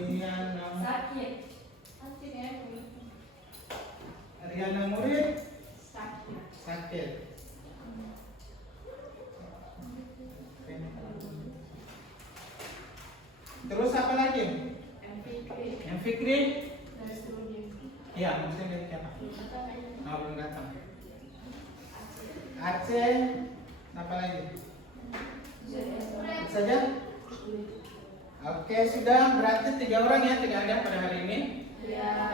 Sakit. Riana Murid Sakit. sakit. Terus apa lagi? M Fikri? Iya, maksudnya dari siapa? Oh, belum datang. Aceh, apa lagi? Saja? Oke, sudah berarti 3 orang ya, tidak ada pada hari ini.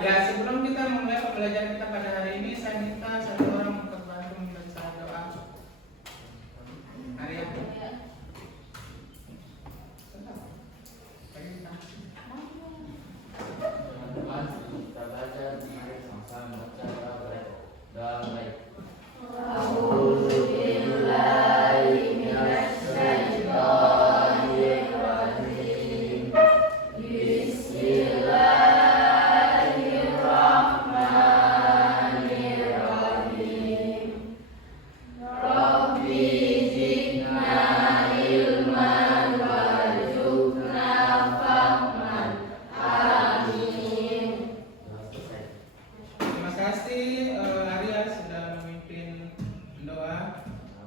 Ya, sebelum kita memulai pembelajaran kita pada hari ini, saya minta 1 orang untuk bantu membaca doa. Hari ini. Kita baca, mari sama-sama baca doa baik. Terima kasih Arya sudah memimpin doa.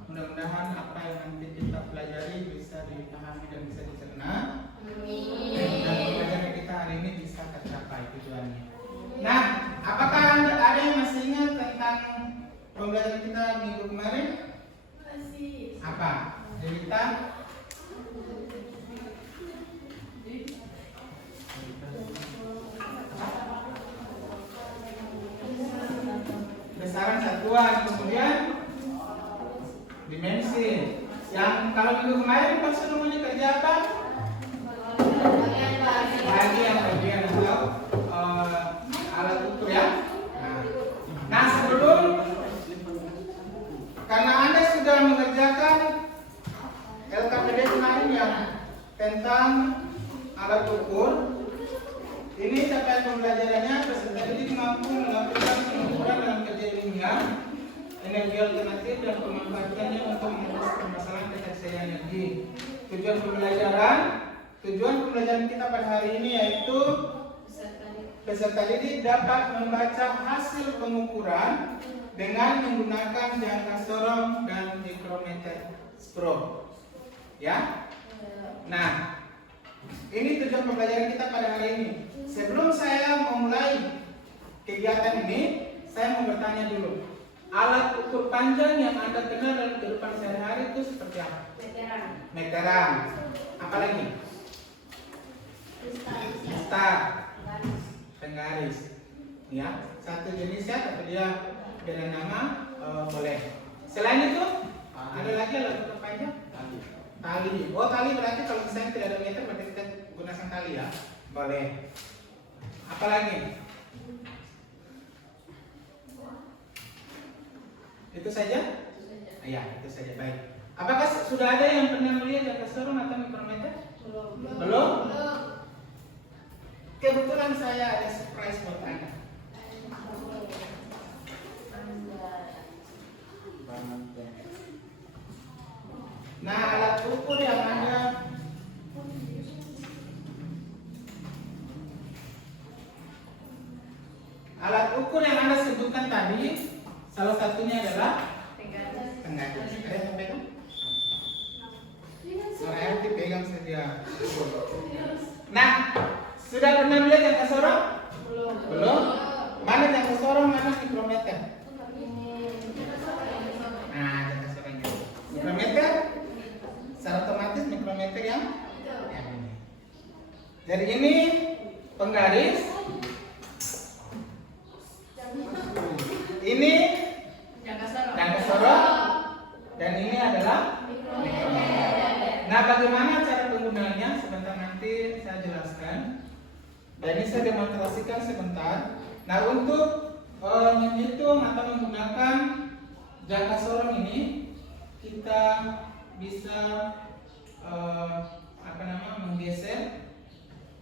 Mudah-mudahan apa yang nanti kita pelajari bisa dipahami dan bisa dicerna. Dan pembelajaran kita hari ini bisa tercapai tujuannya. Nah, apakah ada yang masih ingat tentang pembelajaran kita minggu kemarin? Apa? Cerita? Besaran satuan, kemudian dimensi. Yang kalau minggu kemarin pas namanya kerja apa? Bagian atau alat ukur ya. Nah, sebelum karena Anda sudah mengerjakan LKPD kemarin yang tentang alat ukur, ini capaian pembelajarannya peserta didik mampu melakukan pengukuran dalam kerja ilmiah, energi alternatif dan pemanfaatannya untuk mengatasi permasalahan ketersediaan energi. Tujuan pembelajaran kita pada hari ini yaitu peserta didik dapat membaca hasil pengukuran dengan menggunakan jangka sorong dan mikrometer strobe. Ya. Nah, ini tujuan pembelajaran kita pada hari ini. Sebelum saya memulai kegiatan ini, saya mau bertanya dulu. Alat ukur panjang yang Anda kenal dalam kehidupan sehari-hari itu seperti apa? Meteran. Apa lagi? Star. Penggaris. Ya, satu jenisnya tapi dia beda nama boleh. Selain itu, ada lagi alat ukur panjang? Tali. Oh, tali berarti kalau misalnya tidak ada meter berarti kita gunakan tali ya. Boleh. Apa lagi? Itu saja? Iya, itu saja. Baik. Apakah sudah ada yang pernah melihat jangka sorong atau mikrometer? Belum? Kebetulan saya ada surprise buat Anda. Nah, alat ukur yang Anda sebutkan tadi, salah satunya adalah penggaris. Ada yang pegang? Saya dipegang saja. Nah, sudah pernah melihat jangka sorong? Belum. Mana jangka sorong, mana mikrometer? Nah, jangka sorongnya. Mikrometer, secara otomatis mikrometer yang ini. Jadi ini penggaris. Ini jangka sorong. Dan ini adalah mikrometer. Nah, bagaimana cara penggunaannya? Sebentar nanti saya jelaskan. Dan ini saya demonstrasikan sebentar. Nah, untuk menghitung atau menggunakan jangka sorong ini, kita bisa menggeser.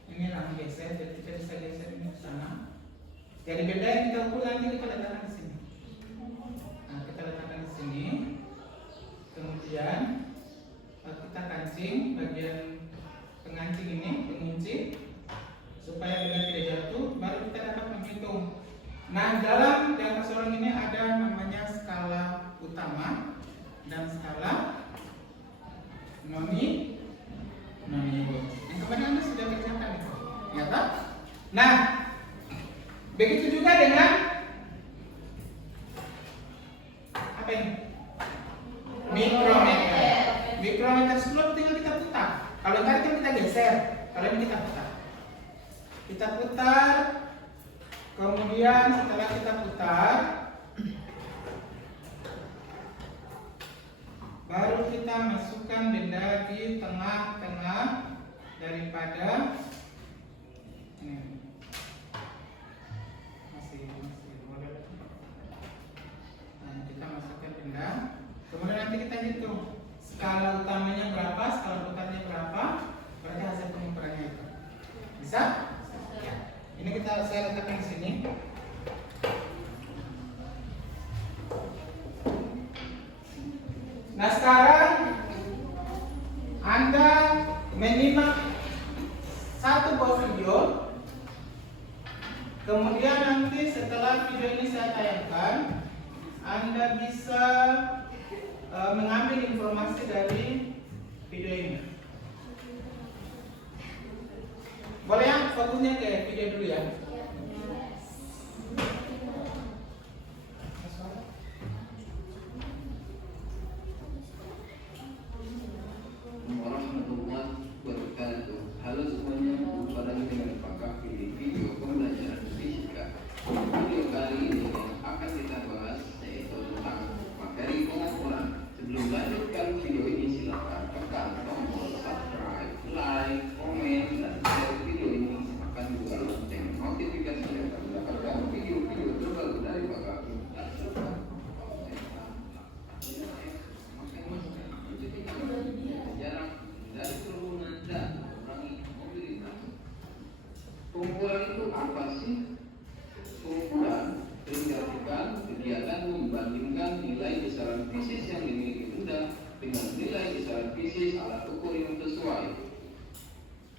Ini menggeser. Jadi kita bisa geser ini ke sana. Jadi beda yang kita ukur nanti kita letakkan di sini. Nah, kita letakkan di sini. Kemudian kita kancing bagian pengancing ini, pengunci, Nah, dalam jangka sorong ini ada namanya skala utama dan skala noni. Yang kemarin Anda sudah kerjakan itu, ya kan? Nah, begitu juga dengan apa ini? Mikrometer. Mikrometer slope tinggal kita putar. Kalau tadi kan kita geser, kalau ini kita putar. Kita putar, kemudian setelah kita putar, baru kita masukkan benda di tengah-tengah daripada ini. Masih model. Nah, kita masukkan benda. Kemudian nanti kita hitung skala utamanya berapa, skala putarnya berapa, berarti hasil pengukurannya itu. Bisa? Ya. Ini saya letakkan di sini. Nah, sekarang Anda menyimak satu buah video. Kemudian nanti setelah video ini saya tayangkan, Anda bisa mengambil informasi dari video ini. Boleh ya, fokusnya ke video dulu ya. Warahmatullahi wabarakatuh. Halo semuanya, jumpa lagi dengan Pak Kafi di video pembelajaran fisika. Video kali ini akan kita bahas yaitu tentang materi pengukuran. Sebelum lanjutkan video ini silakan tekan tombol subscribe, like, komen, dan share video ini. Akan juga lonceng notifikasi agar mendapatkan video-video terbaru dari Pak Kafi. Pengukuran itu apa sih? Pengukuran sering diartikan kegiatan membandingkan nilai besaran fisis yang dimiliki benda dengan nilai besaran fisis alat ukur yang sesuai.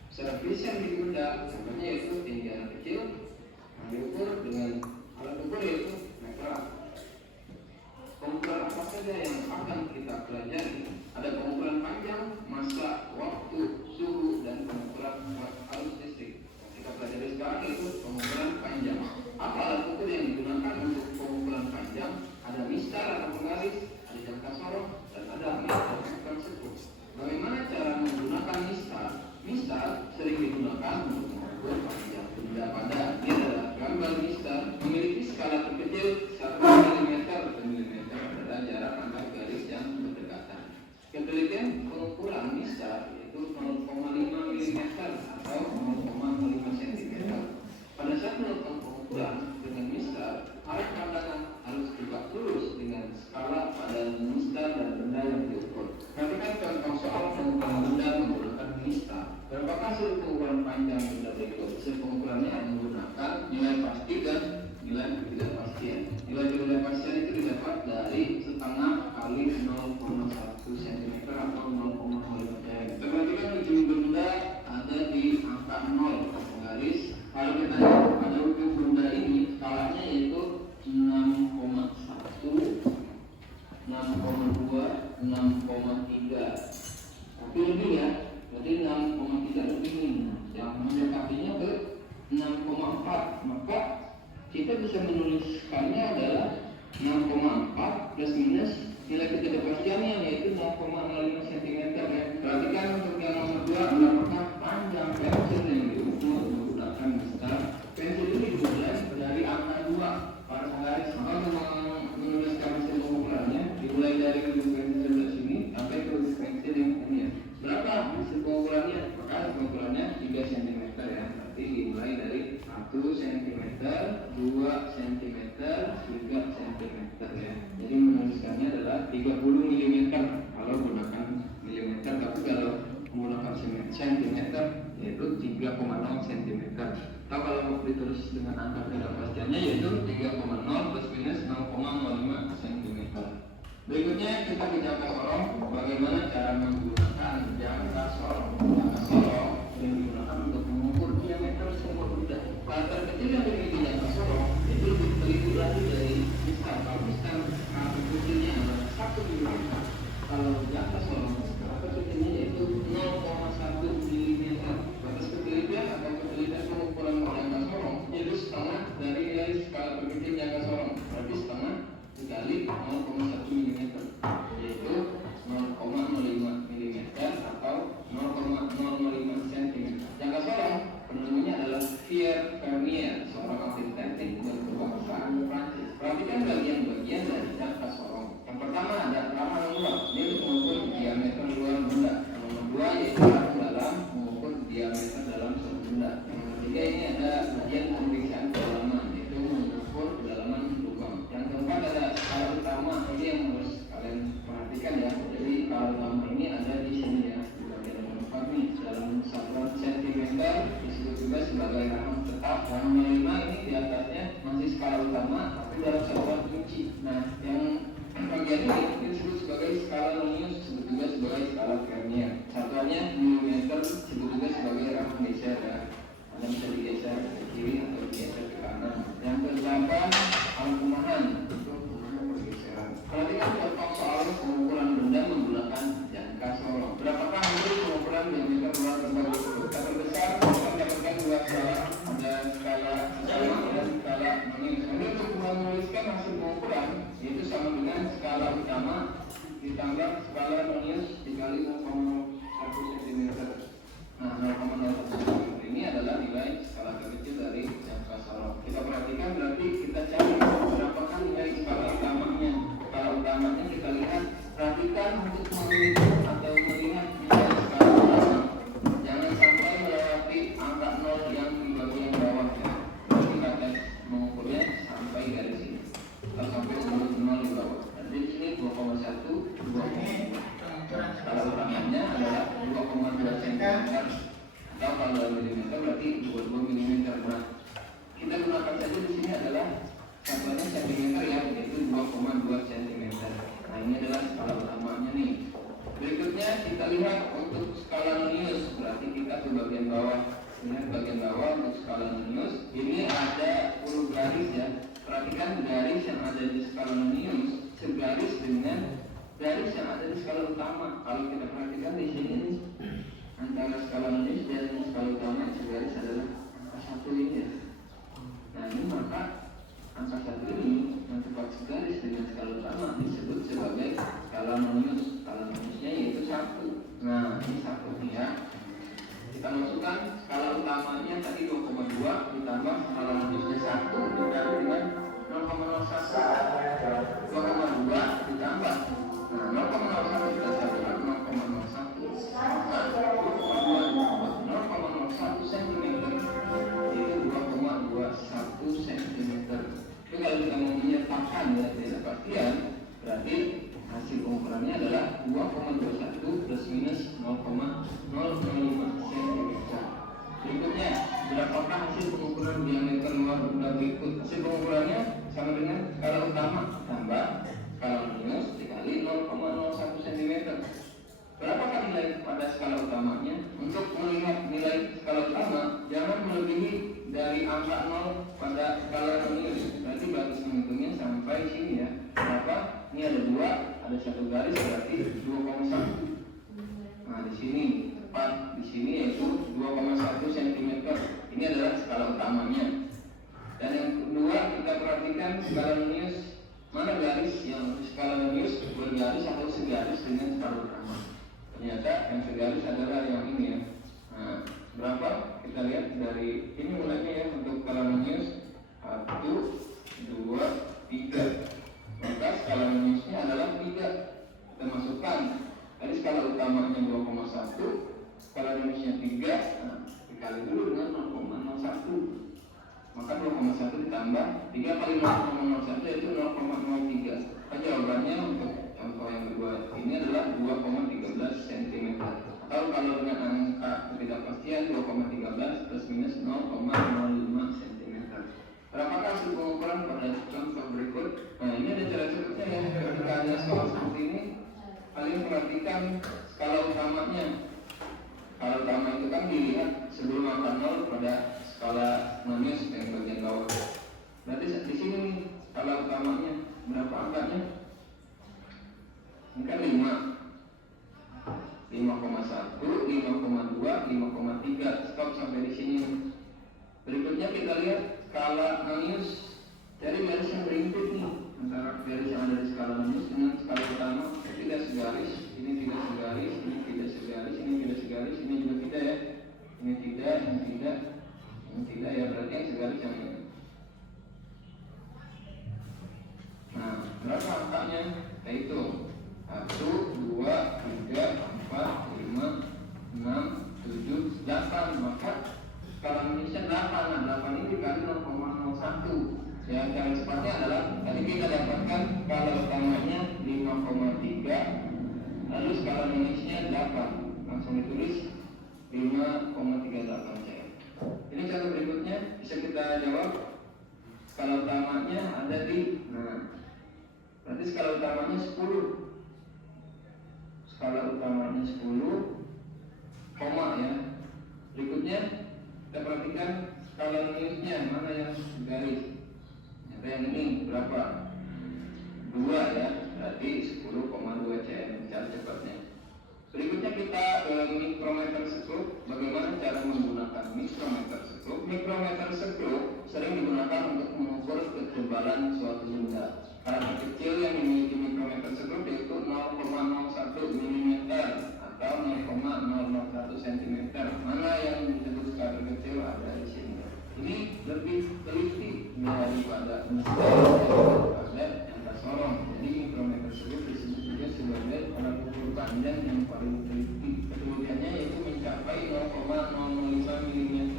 Besaran fisis yang dimiliki benda contohnya yaitu tinggi anak kecil yang diukur dengan alat ukur yaitu meter. Pengukuran apa saja yang akan kita pelajari? Ada pengukuran panjang, masa, waktu, suhu, dan pengukuran arus listrik. Kita pelajari sekarang yaitu pengukuran panjang. Apa alat ukur yang digunakan untuk pengukuran panjang? Ada mistar atau penggaris, ada jangka sorong, dan ada meter tersebut. Bagaimana cara menggunakan mistar? Mistar sering digunakan untuk mengukur panjang benda pada. Ini adalah gambar mistar memiliki skala terkecil 1 mm per milimeter adalah jarak antar garis yang berdekatan. Ketelitian pengukuran mistar yaitu 0,5 mm atau 0,5 cm. Pada saat melakukan pengukuran dengan mistar, alat pandangan harus tegak lurus dengan skala pada mistar dan benda yang diukur. Perhatikan contoh soal pengukuran benda menggunakan mistar. Berapa hasil pengukuran panjang benda berikut? Hasil pengukurannya menggunakan nilai pasti dan nilai ketidakpastian. Nilai ketidakpastian itu didapat dari setengah kali 0,1 cm atau 0,5 cm. Perhatikan ujung benda ada di angka 0 garis. Kalau kita lihat pada ujung benda ini skalanya yaitu 6,1, 6,2, 6,3. Tapi lebih ya, berarti 6,3 lebih ini. Yang mendekatinya ke 6,4. Maka kita bisa menuliskannya adalah 6,4 plus minus nilai ketidakpastiannya yaitu 0,05 cm ya. Perhatikan untuk yang nomor 2 apakah panjang pensil yang diukur menggunakan mistar. Pensil ini dimulai dari angka 2 para penggaris. Maka untuk menuliskan hasil pengukurannya dimulai dari ujung pensil di sini sampai ke ujung pensil yang ini ya. Berapa hasil pengukurannya? Maka pengukurannya 3 cm ya. Berarti dimulai dari 1 cm, 2 cm, 3 cm ya. Jadi menuliskannya adalah 30 mm kalau menggunakan milimeter, tapi kalau menggunakan cm yaitu 3,0 cm. Atau kalau mau ditulis dengan angka ketidakpastiannya yaitu 3,0 plus minus 0,05 cm. Berikutnya kita ke jangka sorong. Bagaimana cara menggunakan jangka sorong? Jangka sorong yang digunakan untuk mengukur diameter sebuah benda. Pada terkecil yang dimiliki jangka sorong itu lebih Pierre Vernier, seorang ahli teknik berkebangsaan Prancis. Perhatikan bagian-bagian dari jangka sorong. Yang pertama ada rama luar, dia mengukur diameter luar benda. Yang kedua yaitu rama dalam, mengukur diameter dalam suatu benda. Yang ketiga ini ada bagian pemeriksaan kedalaman, yaitu mengukur kedalaman lubang. Yang keempat ada skala utama, ini yang harus kalian perhatikan ya. Jadi skala utama ini ada di sini ya, di bagian nomor 4 nih, dalam satuan sentimeter disebut juga sebagai rama tetap. Yang nomor 5 ini di atasnya masih skala utama, tapi dalam satuan inci. Nah, yang bagian ini disebut sebagai skala nonius, disebut juga sebagai skala Vernier. Satuannya milimeter, disebut juga sebagai rama geser ya. Anda bisa digeser ke kiri atau digeser ke kanan. Yang ke-8 alkumahan, itu hubungannya pergeseran. Perhatikan contoh soal pengukuran benda menggunakan jangka sorong. Berapakah hasil pengukuran diameter luar benda berikut? Kita terbesar kita dapatkan dua skala, ada skala utama dan skala nonius. Jadi untuk menuliskan hasil pengukuran yaitu sama dengan skala utama ditambah skala nonius dikali 0,01 cm. Nah, 0,01 cm ini adalah nilai skala terkecil dari jangka sorong. Kita perhatikan berarti kita cari berapakah nilai skala utamanya. Skala utamanya kita lihat, perhatikan untuk menghitung atau melihat nilai skala utama. Jangan sampai melewati angka 0 yang di bagian bawah ya. Jadi kita mengukurnya sampai garis sini. Kita sampai sebelum 0 di bawah. Dan di sini 2,1, 2,2. Skala utamanya adalah 2,2 cm. Atau kalau dalam milimeter berarti 22 mm. Nah, kita gunakan saja di sini adalah satuannya cm ya, yaitu 2,2 cm. Nah, ini adalah skala utamanya nih. Berikutnya kita lihat untuk skala nonius, berarti kita ke bagian bawah. Lihat bagian bawah untuk skala nonius. Ini ada 10 garis ya. Perhatikan garis yang ada di skala nonius segaris dengan garis yang ada di skala utama. Kalau kita perhatikan di sini antara skala nonius dan skala utama segaris adalah angka 1 ini ya. Nah, ini maka angka 1 ini yang tepat segaris dengan skala utama disebut sebagai skala nonius. Skala noniusnya yaitu 1. Nah, ini 1 nih ya. Kita masukkan skala utamanya tadi 2,2 ditambah skala noniusnya 1 dikali dengan 0,01. 2,2 ditambah. Nah, 0,01 kita satukan 0,01. 0,01 cm itu 2,21 cm. Tapi kalau kita mau menyertakan ya ketidakpastian, berarti hasil pengukurannya adalah 2,21 plus minus 0,005 cm. Berikutnya, berapakah hasil pengukuran diameter luar benda berikut? Hasil pengukurannya sama dengan skala utama tambah skala nonius dikali 0,01 cm. Berapakah nilai pada skala utamanya? Untuk melihat nilai skala utama, jangan melebihi dari angka 0 pada skala nonius. Berarti bagus menghitungnya sampai sini ya. Berapa? Ini ada 2, ada 1 garis berarti 2,1. Nah, di sini tepat di sini yaitu 2,1 cm. Ini adalah skala utamanya. Dan yang kedua kita perhatikan skala nonius. Mana garis yang skala nonius bergaris atau segaris dengan skala utama? Ternyata yang segaris adalah yang ini ya. Nah, berapa? Kita lihat dari ini mulainya ya untuk skala nonius 1, 2, 3. Maka skala noniusnya adalah 3. Kita masukkan dari skala utamanya 2,1, skala noniusnya 3. Nah, dikali dulu dengan 0,01. Maka 2,1 ditambah 3 kali 0,01 yaitu 0,03. Maka jawabannya untuk contoh yang kedua ini adalah 2,13 cm. Atau kalau dengan angka ketidakpastian 2,13 plus minus 0,05 cm. Berapakah hasil pengukuran pada contoh berikut? Nah, ini ada cara cepatnya ya. Ketika ada soal seperti ini, kalian perhatikan skala utamanya. Skala utama itu kan dilihat sebelum angka 0 pada skala nonius yang bagian bawah. Berarti di sini nih skala utamanya berapa angkanya? Mungkin 5, 5,1, 5,2, 5,3. Stop sampai di sini. Berikutnya kita lihat skala nonius. Jadi garis yang berimpit nih antara garis yang ada di skala nonius dengan skala utama. Tidak segaris, ini tidak segaris, ini tidak segaris, ini tidak segaris, ini juga tidak ya. Ini tidak, ini tidak, ini tidak ya. Berarti cara cepatnya adalah tadi kita dapatkan skala utamanya 5,3, lalu skala minusnya 8. Langsung ditulis 5,38 cm. Ini contoh berikutnya bisa kita jawab. Skala utamanya ada di, berarti skala utamanya 10. Skala utamanya 10, koma ya. Berikutnya kita perhatikan skala minusnya mana yang garis. Ada yang ini berapa? 2 ya, berarti 10,2 cm cara cepatnya. Berikutnya kita ke mikrometer skrup. Bagaimana cara menggunakan mikrometer skrup? Mikrometer skrup sering digunakan untuk mengukur ketebalan suatu benda. Karakter kecil yang dimiliki mikrometer skrup yaitu 0,01 mm atau 0,001 cm. Mana yang disebut karakter kecil ada di sini. Ini lebih teliti daripada yang sorong. Jadi mikrometer skrup disebut juga sebagai alat ukur panjang yang paling teliti. Kemudiannya yaitu mencapai 0,05 mm.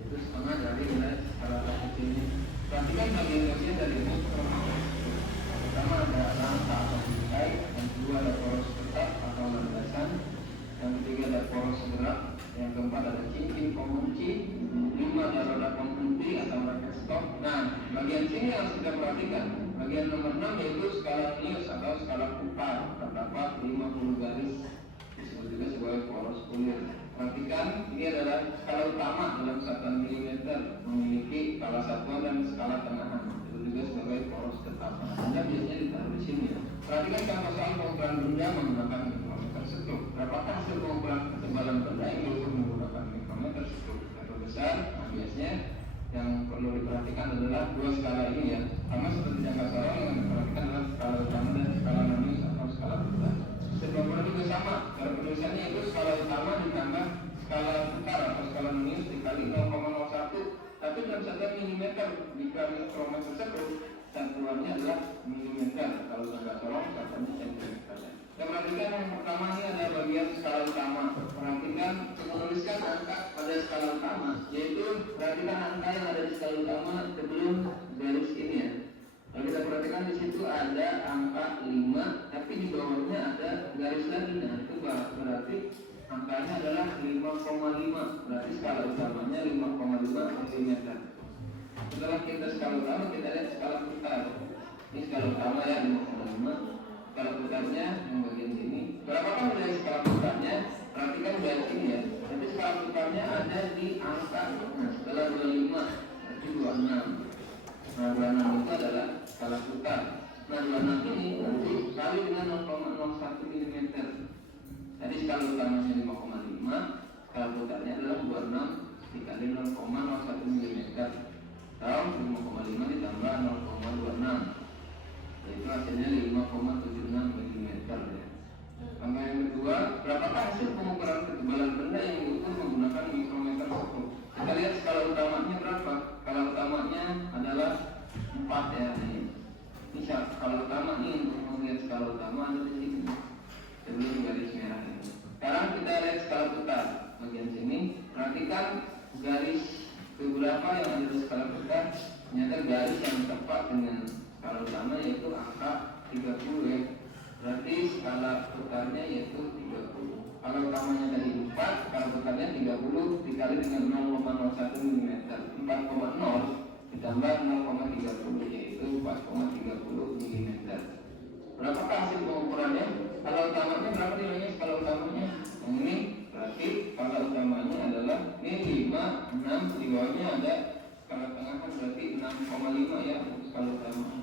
Itu setengah dari nilai skala kecilnya. Perhatikan bagian-bagian dari mikrometer skrup. Pertama ada rangka atau bingkai, yang kedua ada poros tetap atau landasan, yang ketiga ada poros gerak, yang keempat ada cincin pengunci, 5 ada roda penghenti atau roda stop. Nah, bagian sini harus kita perhatikan. Bagian nomor 6 yaitu skala Gauss atau skala putar, terdapat 50 garis, disebut juga sebagai poros kulir. Perhatikan, ini adalah skala utama dalam satuan milimeter, memiliki skala satuan dan skala tengahan, itu juga sebagai poros tetap. Anda biasanya ditaruh di sini. Perhatikan contoh soal pengukuran benda menggunakan mikrometer skrup. Berapakah hasil pengukuran ketebalan benda yang diukur menggunakan mikrometer skrup? Level besar, biasanya yang perlu diperhatikan adalah dua skala ini ya. Sama seperti jangka sorong yang diperhatikan adalah skala utama dan skala minus atau skala putar. Sebelumnya juga sama, cara penulisannya itu skala utama ditambah skala putar atau skala minus dikali 0,01. Tapi dalam satuan milimeter, jika mikrometer skrup satuannya adalah milimeter. Kalau jangka sorong satuannya centimeter. Yang perhatikan yang pertama ini adalah bagian skala utama. Perhatikan menuliskan angka pada skala utama, yaitu perhatikan angka yang ada di skala utama sebelum garis ini ya. Kalau kita perhatikan di situ ada angka 5, tapi di bawahnya ada garis lagi. Nah, itu berarti angkanya adalah 5,5. Berarti skala utamanya 5,5 cm. Setelah kita skala utama, kita lihat skala putar. Ini skala utama ya 5,5. Skala putarnya yang bagian sini. Berapakah nilai skala putarnya? Perhatikan dari sini ya. Jadi skala putarnya ada di angka. Nah, setelah 25 berarti 26. Nah, 26 itu adalah skala putar. Nah, 26 ini nanti kali dengan 0,01 mm. Tadi skala utamanya 5,5, skala putarnya adalah 26 dikali 0,01 mm. Atau 5,5 ditambah 0,26. Itu hasilnya 5,76 mm ya. Angka yang kedua, berapakah hasil pengukuran ketebalan benda yang diukur menggunakan mikrometer skrup? Kita lihat skala utamanya berapa? Skala utamanya adalah 4 ya. Ini skala utama ini, untuk melihat skala utama ada di sini sebelum garis merah ini. Sekarang kita lihat skala putar bagian sini. Perhatikan garis beberapa yang ada di skala putar. Ternyata garis yang tepat dengan skala utama yaitu angka 30 ya. Berarti skala putarnya yaitu 30. Skala utamanya tadi 4, skala putarnya 30 dikali dengan 0,01 mm. 4,0 ditambah 0,30 yaitu 4,30 mm. Berapakah hasil pengukurannya? Skala utamanya berapa nilainya? Skala utamanya yang ini, berarti skala utamanya adalah ini 5, 6, di bawahnya ada skala tengahan berarti 6,5 ya untuk skala utamanya.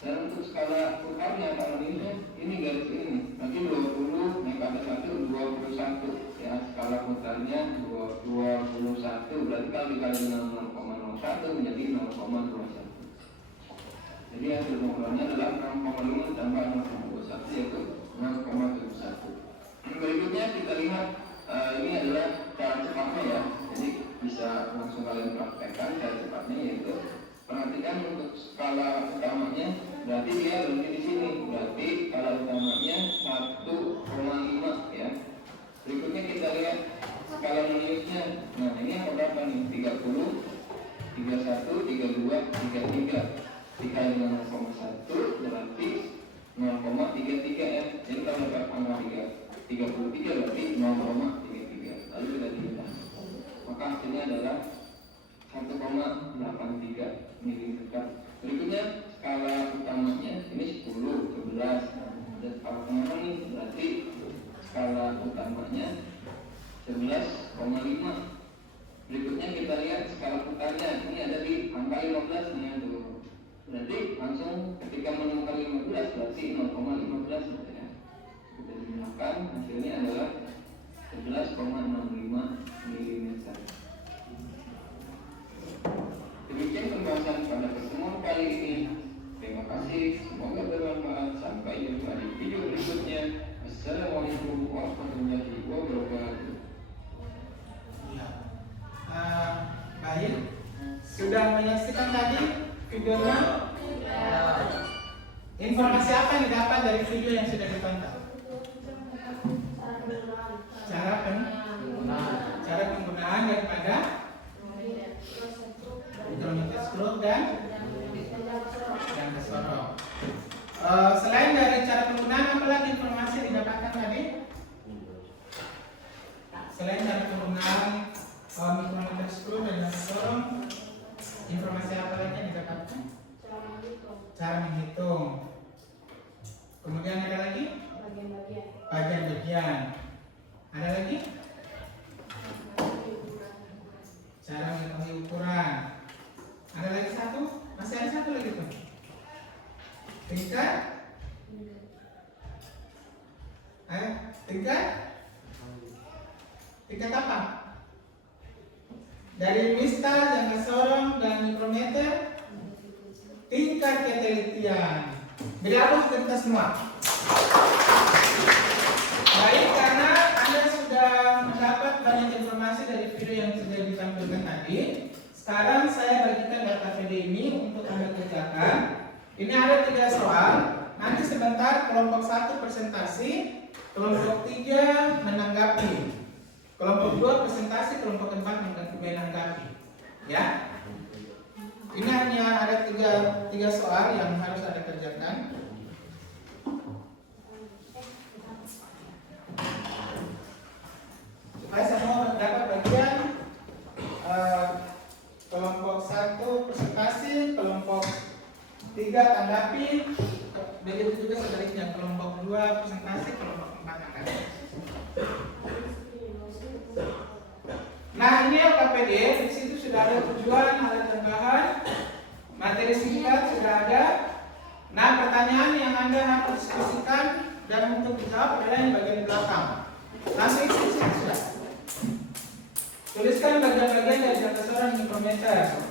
Dan untuk skala putarnya kalau ini garis ini nanti 20 naik pada 1 21 ya, skala putarnya 21 berarti kalau dikali dengan 0,01 menjadi 0,21. Jadi hasil pengukurannya adalah 0,5 tambah 0,21 yaitu 0,71. Berikutnya kita lihat ini adalah cara cepatnya ya. Jadi bisa langsung kalian praktekkan cara cepatnya, yaitu perhatikan untuk skala utamanya berarti dia berhenti di sini. Berarti skala utamanya 1,5 ya. Berikutnya kita lihat skala minusnya. Nah, ini yang berapa nih? 30 31, 32, 33. Dikali dengan 0,1 berarti 0,33 M. Jadi kalau dapat angka 33 berarti 0,33. Lalu kita tinggal. Maka hasilnya adalah 1,83 mm. Berikutnya skala utamanya ini 10, 11. Dan skala tengahnya ini berarti skala utamanya 11,5. Berikutnya kita lihat skala putarnya. Ini ada di angka 15 nih tuh. Berarti langsung ketika menemukan 15 berarti 0,15 ya. Kita gunakan hasilnya adalah 11,65 mm. Demikian pembahasan pada pertemuan kali ini. Terima kasih, semoga bermanfaat. Sampai jumpa di video berikutnya. Assalamualaikum warahmatullahi wabarakatuh. Baik, sudah menyaksikan tadi videonya. Informasi apa yang didapat dari video yang sudah ditonton? Cara penggunaan daripada mikrometeskop dan kesorong. Selain dari cara penggunaan, apa lagi informasi yang didapatkan tadi? Selain cara penggunaan mikrometeskop dan kesorong, informasi apa lagi yang didapatkan? Cara menghitung. Kemudian ada lagi? Bagian-bagian. Ada lagi? Cara mengetahui ukuran. Ada lagi satu? Masih ada satu lagi tuh. Tingkat? Ayo, tingkat? Tingkat apa? Dari MISTA, jangka sorong, dan mikrometer. Tingkat ketelitian. Berapa sudah kita semua? Baik, karena Anda sudah mendapat banyak informasi dari video yang sudah ditampilkan tadi. Sekarang saya bagikan data video ini untuk Anda kerjakan. Ini ada 3 soal. Nanti sebentar kelompok 1 presentasi, kelompok 3 menanggapi, kelompok 2 presentasi, kelompok 4 menanggapi. Ya. Ini hanya ada 3 soal yang harus Anda kerjakan. Supaya semua dapat bagian. Kelompok 1 presentasi, kelompok 3 tanggapi, begitu juga sebaliknya, kelompok 2 presentasi, kelompok 4 tanggapi. Nah, ini LKPD, di situ sudah ada tujuan, ada tambahan, materi singkat sudah ada. Nah, pertanyaan yang Anda harus diskusikan dan untuk dijawab adalah yang bagian belakang. Langsung isi sudah. Tuliskan bagian-bagian dari jangka sorong mikrometer.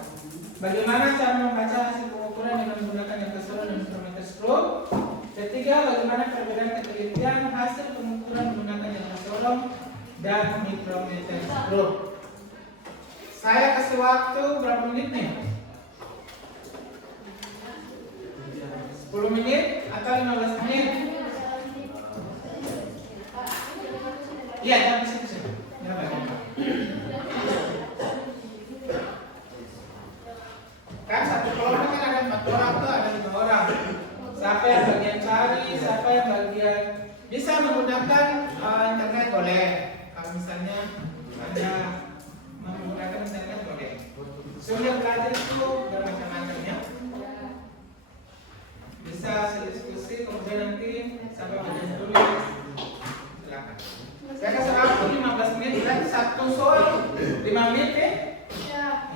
Bagaimana cara membaca hasil pengukuran dengan menggunakan jangka sorong dan mikrometeskop. Ketiga, bagaimana perbedaan ketelitian hasil pengukuran menggunakan jangka sorong dan mikrometeskop. Saya kasih waktu berapa menit nih? 10 menit atau 15 menit? Iya, jangan di situ. Kan satu kelompok kan ada 4 orang tuh, ada 5 orang. Siapa yang bagian cari, siapa yang bagian bisa menggunakan internet boleh. Kalau misalnya ada menggunakan internet boleh. Sudah belajar itu bermacam-macam ya. Bisa diskusi kemudian nanti sampai bagian tulis. Silakan. Saya kasih waktu 15 menit dan satu soal 5 menit ya?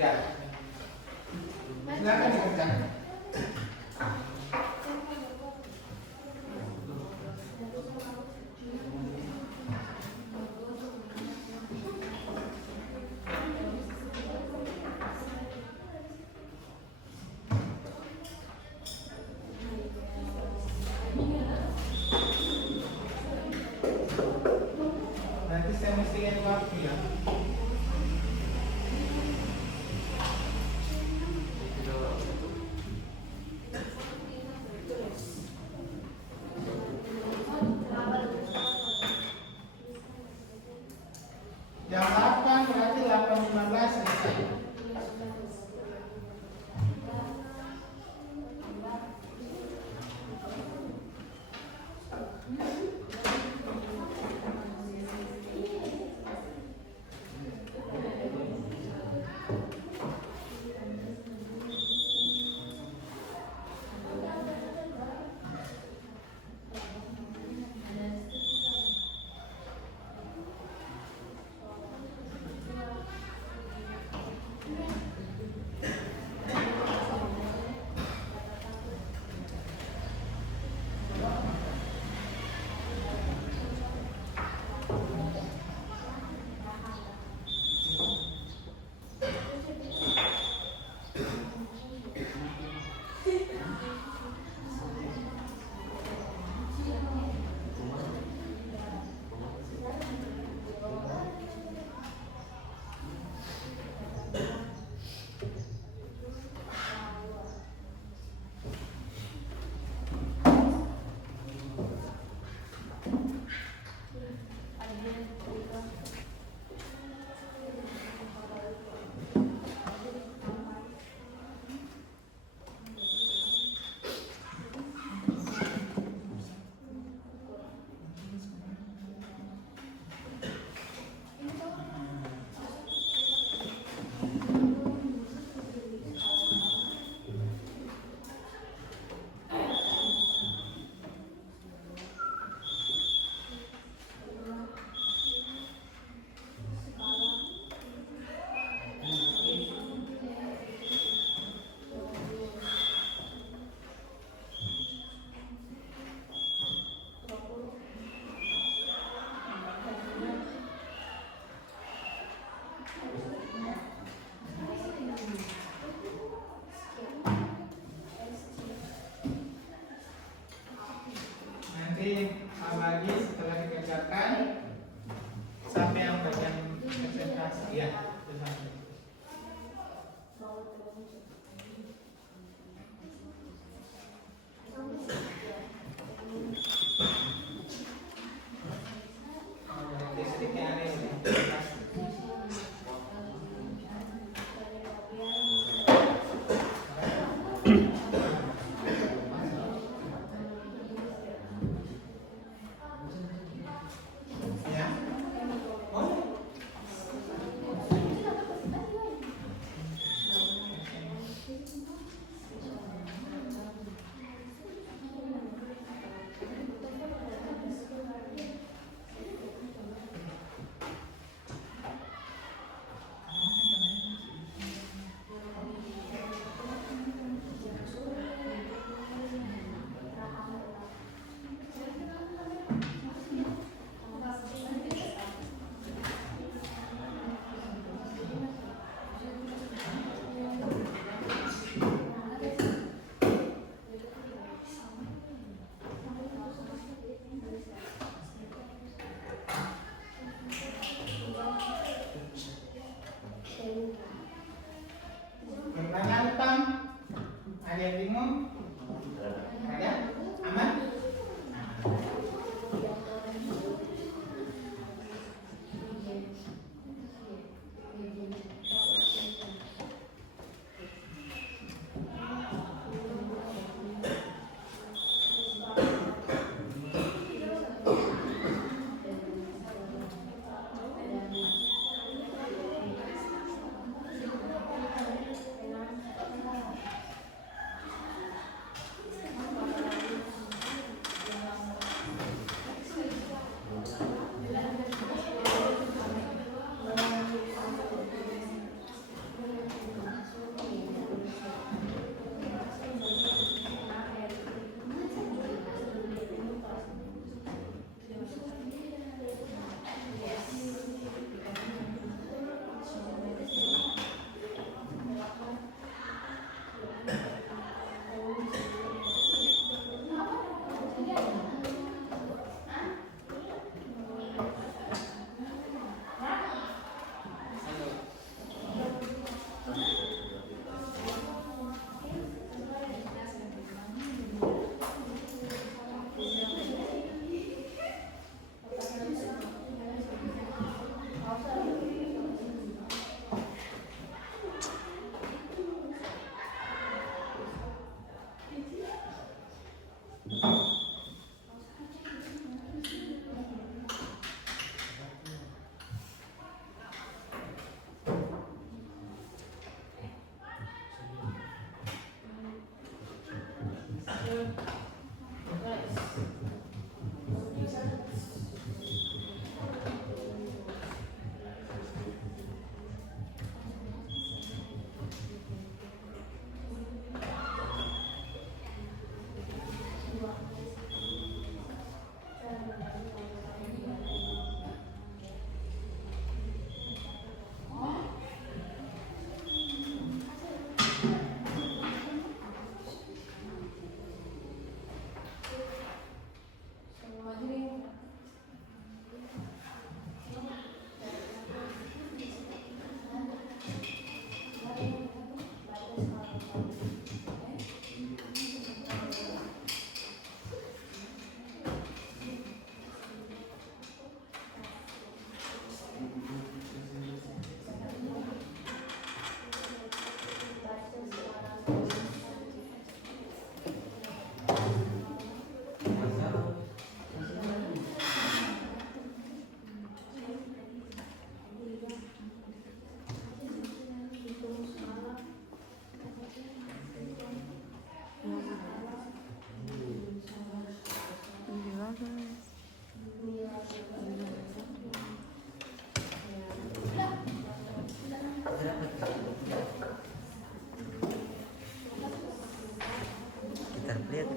Ya. Silakan dikerjakan. Nanti saya mesti lihat waktu ya. Jam 8 berarti 8.15 selesai. Nanti lagi setelah dikerjakan sampai yang bagian presentasi ya. Listriknya aneh ini. Ya. Boleh. Pertanyaan Pam? Ada yang bingung? Ada? Aman? Kita lihat.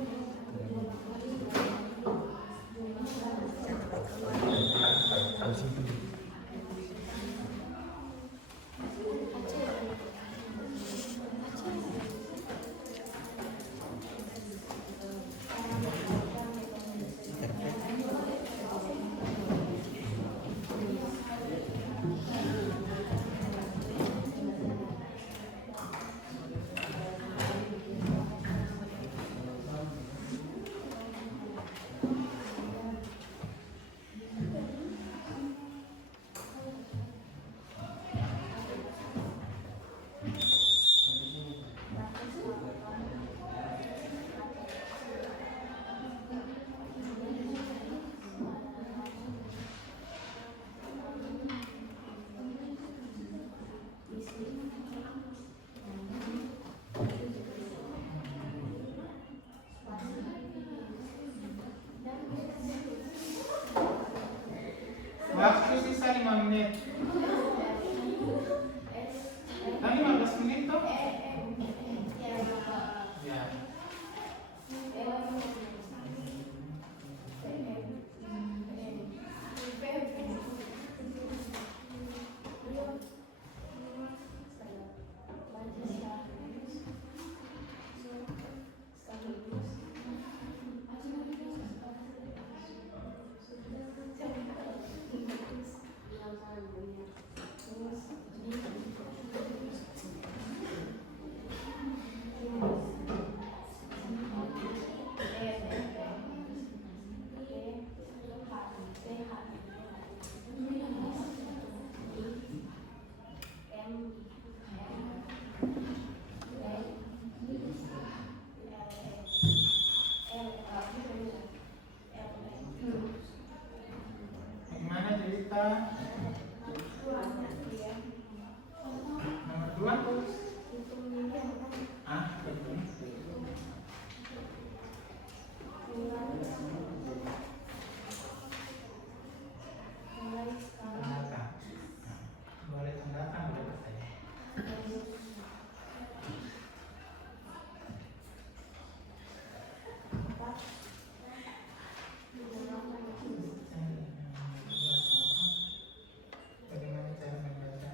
Bagaimana cerita? Nomor 2. Boleh tanggapan boleh saya. Bagaimana cara membaca?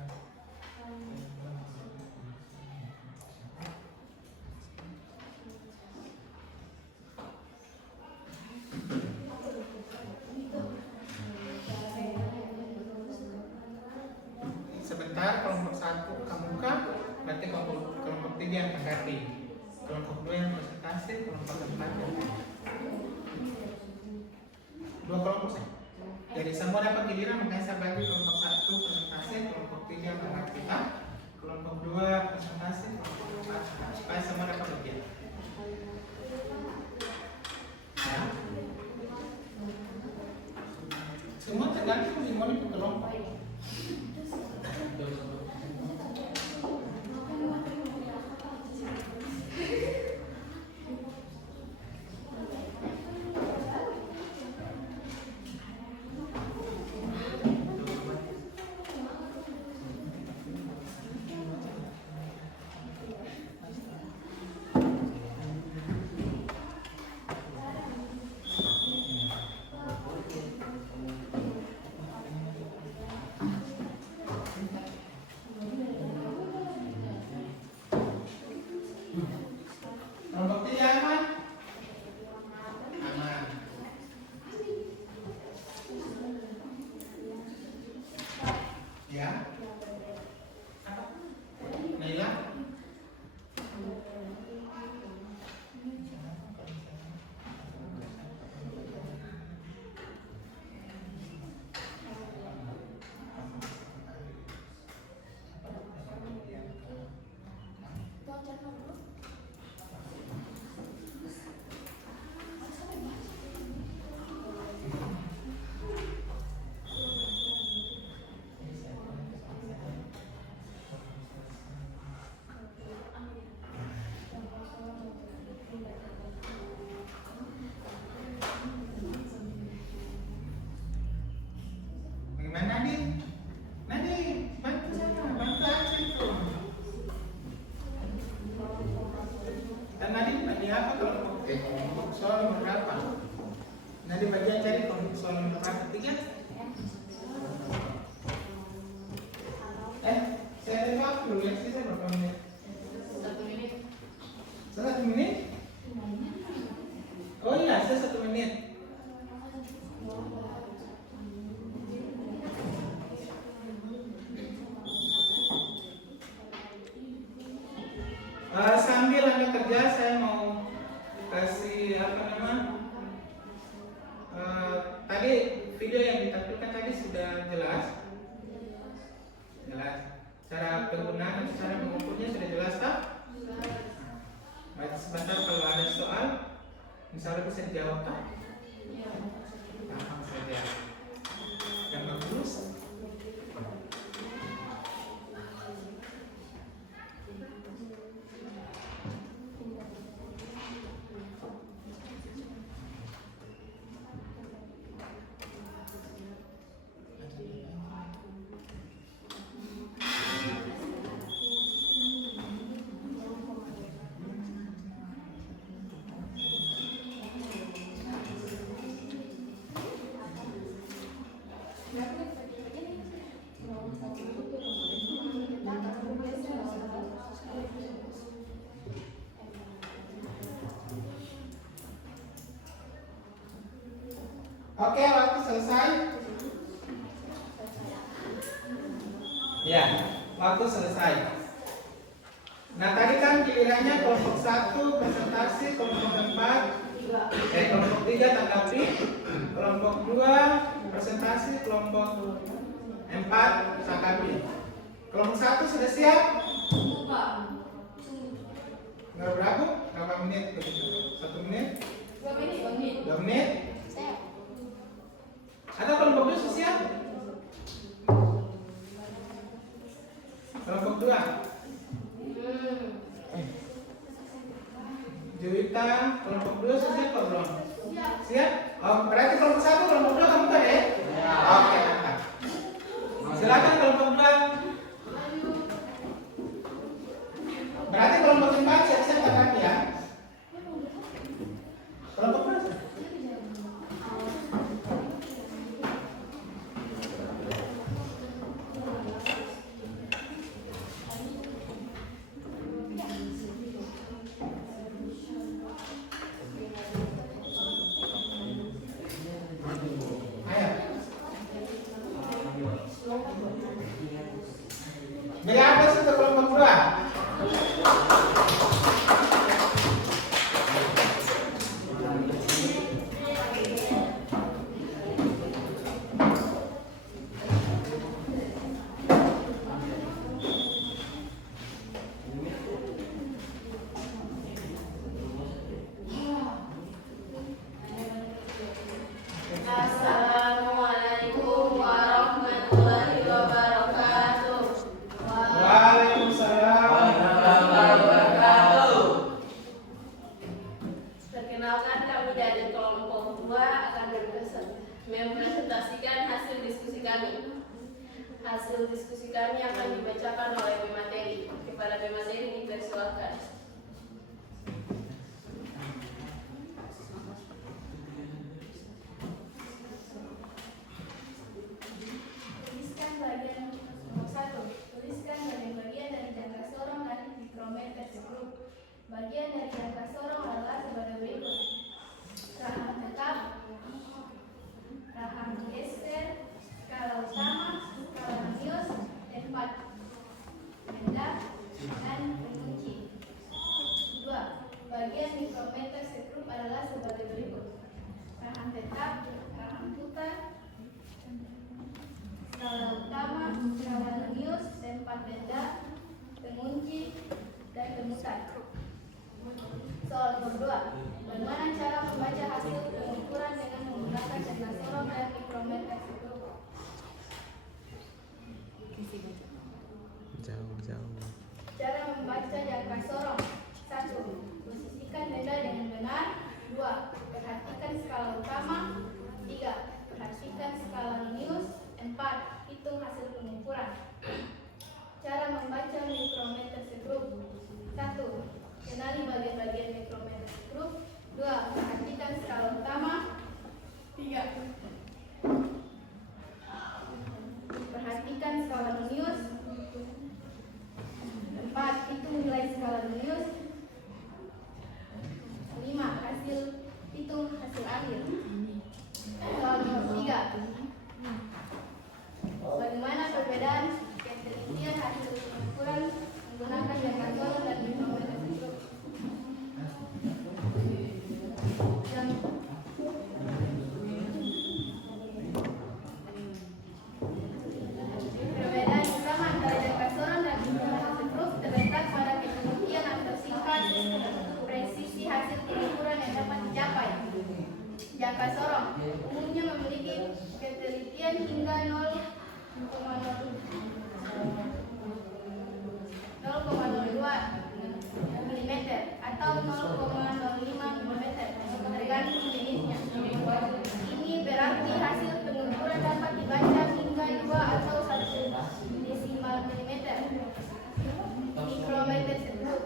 Sebentar, kelompok 1 kamuka, berarti kelompok 3 yang tanggapi, kelompok 2 yang presentasi, kelompok 4 yang 2 kelompok saya. Jadi semua dapat giliran, makanya saya bagi kelompok 1 presentasi, kelompok 3 tanggapi, kelompok 2 presentasi, kelompok 4 supaya semua dapat bagian. Ya. Semua tergantung di mana kelompok. Kelompok 3 aman? Aman. Ya. Naila? Bagaimana Nadi? Nadi, bantu saya, bantu aja itu. Dan Nadi bagi apa kelompok soal nomor berapa? Nadi bagian cari kelompok soal nomor berapa? 3? Saya ada waktu dulu ya, sisa berapa menit? 1 menit. 1 menit? Oh iya, saya 1 menit. Sambil Anda kerja, saya mau kasih tadi video yang ditampilkan tadi sudah jelas. Cara penggunaan dan cara mengukurnya sudah jelas tak? Baik, sebentar kalau ada soal, misalnya bisa dijawab tak? Paham saja. Yang bagus. Oke, waktu selesai. Ya, waktu selesai. Nah, tadi kan gilirannya kelompok 1 presentasi, kelompok 3 tanggapi, kelompok 2 presentasi, kelompok 4 tanggapi. Kelompok 1 sudah siap? Pak. Berapa menit begitu? 1 menit? 2 menit. 2 menit? Ada kelompok 2 siap? Kelompok 2. Juwita, kelompok 2 siap atau belum? Siap? Oh, berarti kelompok 1, kelompok 2 kamu kan ya? Oke, mantap. Silakan kelompok 2. Berarti kelompok 4 siap-siap kan ya? Kelompok 2. Berapa sih untuk kelompok 2? Assalamualaikum warahmatullahi wabarakatuh. Waalaikumsalam. Perkenalkan, kami dari kelompok 2 akan mempresentasikan hasil diskusi kami. Hasil diskusi kami akan dibacakan oleh pemateri. Kepada pemateri dipersilakan. Tuliskan bagian nomor 1. Tuliskan bagian-bagian dari jangka sorong dan mikrometer segrup. Bagian dari jangka sorong adalah sebagai berikut: rahang tetap, rahang geser, skala utama, skala radius, tempat benda, dan pengunci. 2. Bagian mikrometer segrup adalah sebagai berikut: rahang tetap, rahang putar, skala utama, skala radius, tempat benda, pengunci, dan pemutar. Soal nomor 2. Bagaimana cara membaca hasil pengukuran dengan menggunakan jangka sorong dan mikrometer segrup? Jauh. Cara membaca jangka sorong: 1. Posisikan benda dengan benar. 2. Perhatikan skala utama. 3. Perhatikan skala radius. 4. Hitung hasil pengukuran. Cara membaca mikrometer segrup: 1. Kenali bagian-bagian mikrometer segrup. 2. Perhatikan skala utama. 3. Perhatikan skala radius. 4. Hitung nilai skala radius. 5. Hitung hasil akhir. Soal nomor 3. Bagaimana perbedaan ketelitian hasil pengukuran menggunakan jangka sorong dan mikrometer segrup? Perbedaan utama antara jangka sorong dan mikrometer segrup terletak pada ketelitian atau singkat presisi hasil pengukuran yang dapat dicapai. Jangka sorong umumnya memiliki ketelitian hingga 0,02 mm atau 0,05 mm tergantung jenisnya. Ini berarti hasil pengukuran dapat dibaca hingga 2 atau 1 desimal mm. Mikrometer segrup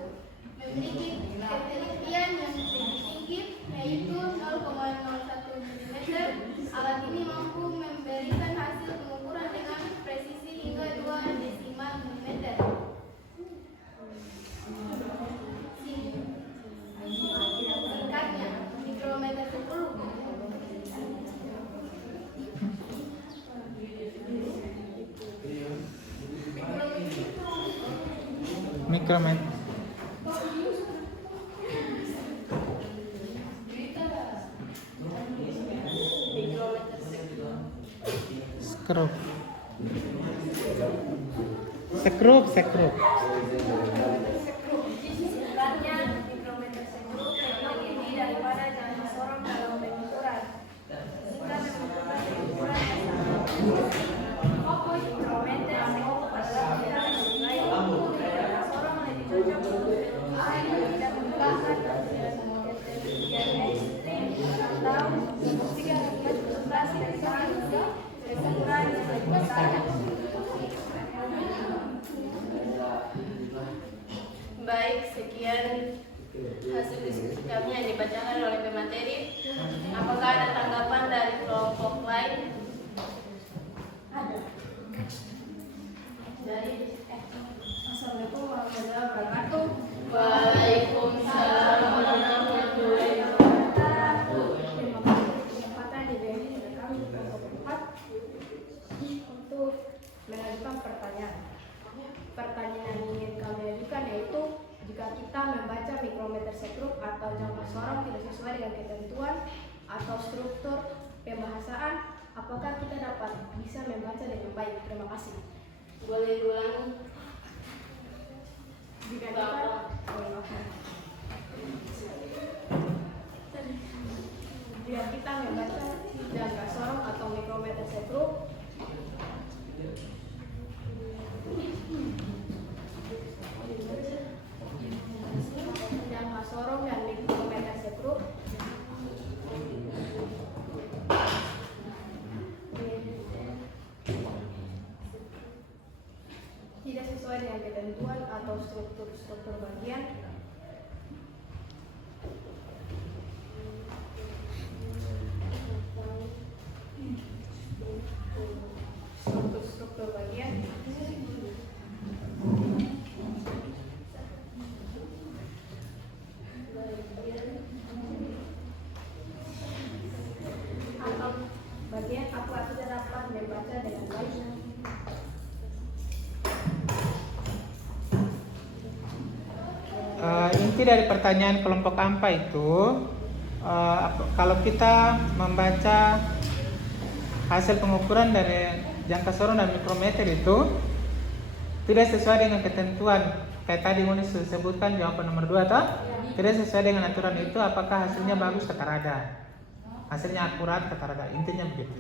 memiliki ketelitian yang lebih tinggi, yaitu 0,01 mm. Alat ini mampu memberikan hasil pengukuran dengan presisi hingga 2 desimal mm. Singkatnya, mikrometer segrup Mikrometer. Sekrup. Singkatnya, hasil diskusi kami yang dibacakan oleh pemateri. Apakah ada tanggapan dari kelompok lain? Ada. Assalamualaikum warahmatullahi wabarakatuh. Waalaikumsalam warahmatullahi wabarakatuh. Terima kasih atas kesempatan yang diberi kepada kami kelompok 4 untuk mengajukan pertanyaan. Pertanyaan yang ingin kami ajukan yaitu, jika kita membaca mikrometer sekrup atau jangka sorong tidak sesuai dengan ketentuan atau struktur pembahasan, apakah kita dapat bisa membaca dengan baik? Terima kasih. Boleh ulangi? Jika kita membaca jangka sorong atau mikrometer sekrup jangka sorong dan mikrometer sekrup tidak sesuai dengan ketentuan atau struktur bagian, struktur bagian atau bagian apa tidak dapat membaca dengan baik. Inti dari pertanyaan kelompok AMPA itu, kalau kita membaca hasil pengukuran dari jangka sorong dan mikrometer itu tidak sesuai dengan ketentuan, kayak tadi Moni sebutkan jawaban nomor 2 atau tidak sesuai dengan aturan itu, apakah hasilnya bagus kata rada, hasilnya akurat kata rada, intinya begitu.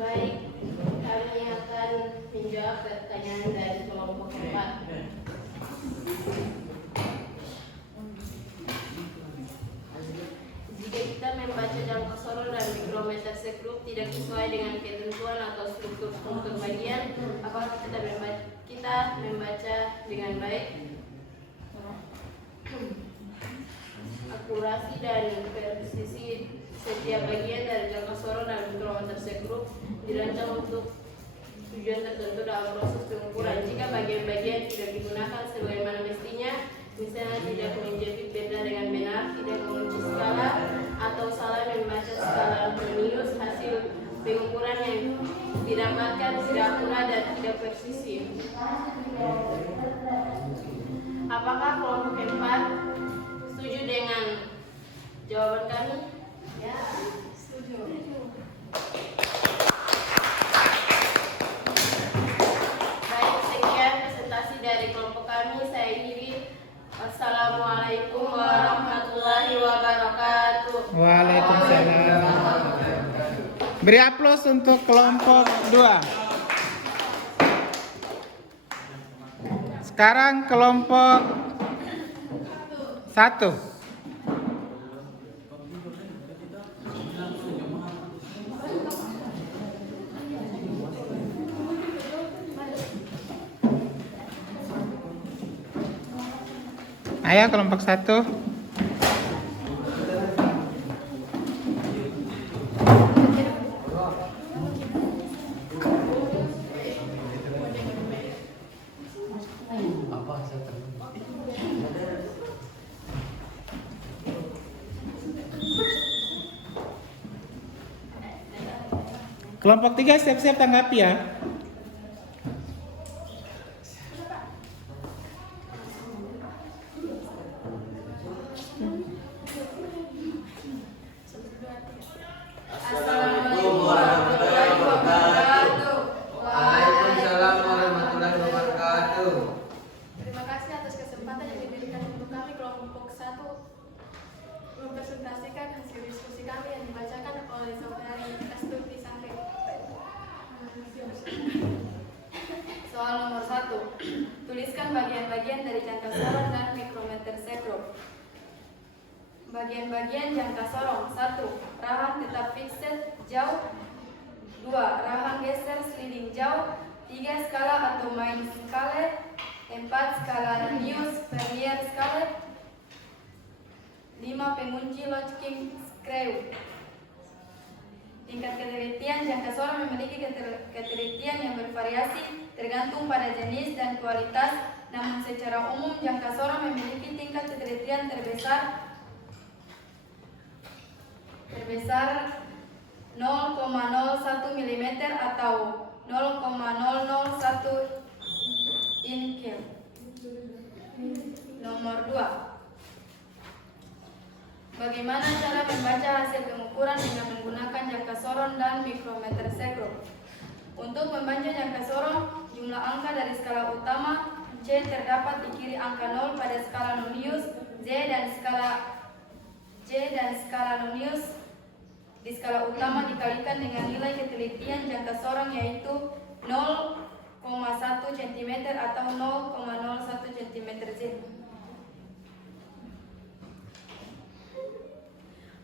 Baik, kami akan menjawab pertanyaan dari kelompok 4. Jika kita membaca jangka sorong dan mikrometer sekrup tidak sesuai dengan ketentuan atau struktur bagian, apakah kita membaca dengan baik? Akurasi dan presisi setiap bagian dari jangka sorong dan mikrometer sekrup dirancang untuk tujuan tertentu dalam proses pengukuran. Jika bagian-bagian tidak digunakan sebagaimana mestinya, misalnya tidak menjepit benda dengan benar, tidak mengunci skala, atau salah membaca skala minus, hasil pengukuran yang didapatkan tidak akurat dan tidak presisi. Apakah kelompok 4 setuju dengan jawaban kami? Ya, setuju. Baik, sekian presentasi dari kelompok kami. Saya akhiri. Assalamualaikum warahmatullahi wabarakatuh. Waalaikumsalam. Beri aplaus untuk kelompok 2. Sekarang kelompok 1. Ayo kelompok 1. Kelompok 3 siap-siap tanggapi ya. Assalamualaikum warahmatullahi wabarakatuh. Waalaikumsalam warahmatullahi wabarakatuh. Terima kasih atas kesempatan yang diberikan untuk kami kelompok 1 mempresentasikan hasil diskusi kami yang dibacakan oleh saudari Astuti Sangre. Soal nomor 1. Tuliskan bagian-bagian dari jangka sorong dan mikrometer sekrup. bagian-bagian jangka sorong. 1. Rahang tetap fixed jauh. 2. Rahang geser sliding jauh. 3. Skala atau main skala. 4. Skala radius vernier skala. 5. Pengunci locking screw. Tingkat ketelitian jangka sorong memiliki ketelitian yang bervariasi tergantung pada jenis dan kualitas. Namun secara umum jangka sorong memiliki tingkat ketelitian terbesar 0,01 mm atau 0,001 inch. Nomor 2. Bagaimana cara membaca hasil pengukuran dengan menggunakan jangka sorong dan mikrometer sekrup? Untuk membaca jangka sorong, jumlah angka dari skala utama C terdapat di kiri angka 0 pada skala Nonius, J dan skala Nonius di skala utama dikalikan dengan nilai ketelitian jangka sorong yaitu 0,1 cm atau 0,01 cm Z.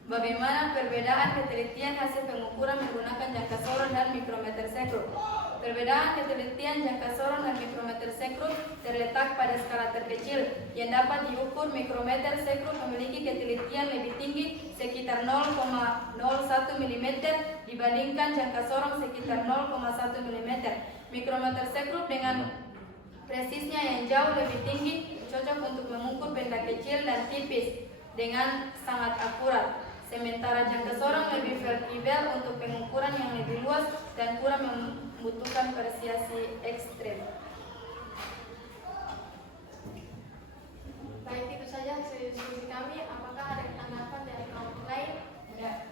Bagaimana perbedaan ketelitian hasil pengukuran menggunakan jangka sorong dan mikrometer sekrup? Perbedaan ketelitian jangka sorong dan mikrometer sekrup terletak pada skala terkecil yang dapat diukur. Mikrometer sekrup memiliki ketelitian lebih tinggi sekitar 0,01 mm dibandingkan jangka sorong sekitar 0,1 mm. Mikrometer sekrup dengan presisnya yang jauh lebih tinggi cocok untuk mengukur benda kecil dan tipis dengan sangat akurat. Sementara jangka sorong lebih fleksibel untuk pengukuran yang lebih luas dan kurang membutuhkan presisi ekstrem. Baik, itu saja hasil diskusi kami. Apakah ada tanggapan dari kelompok lain? Ya.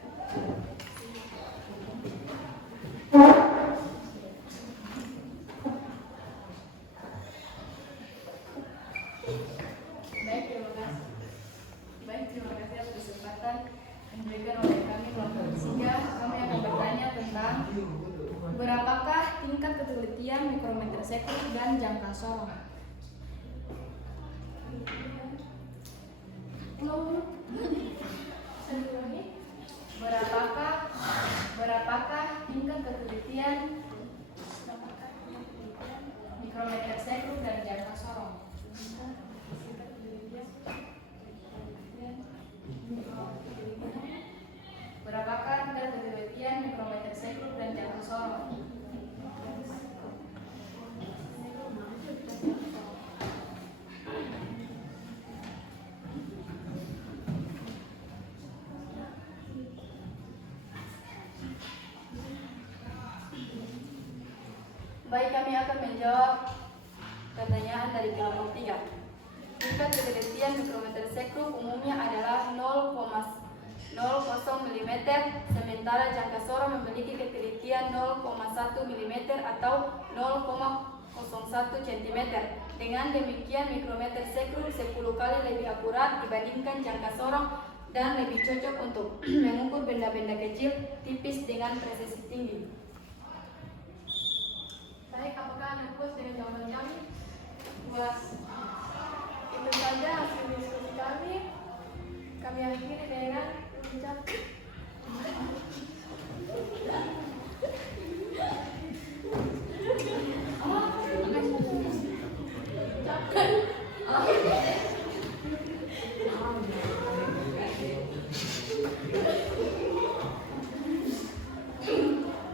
Baik, terima kasih. Baik, terima kasih atas kesempatan yang diberikan oleh kami kelompok 3. Kami akan bertanya tentang berapakah tingkat ketelitian mikrometer sekrup dan jangka sorong. Berapakah tingkat ketelitian mikrometer sekrup dan jangka sorong? Berapakah tingkat ketelitian mikrometer sekrup dan jangka sorong? Baik, kami akan menjawab pertanyaan dari kelompok 3. Tingkat ketelitian mikrometer sekrup umumnya adalah 0,0 mm, sementara jangka sorong memiliki ketelitian 0,1 mm atau 0,01 cm. Dengan demikian mikrometer sekrup 10 kali lebih akurat dibandingkan jangka sorong dan lebih cocok untuk mengukur benda-benda kecil tipis dengan presisi tinggi. Baik, apakah Anda puas dengan jawaban kami? Puas. Itu saja hasil diskusi kami. Kami akhiri dengan ucapan.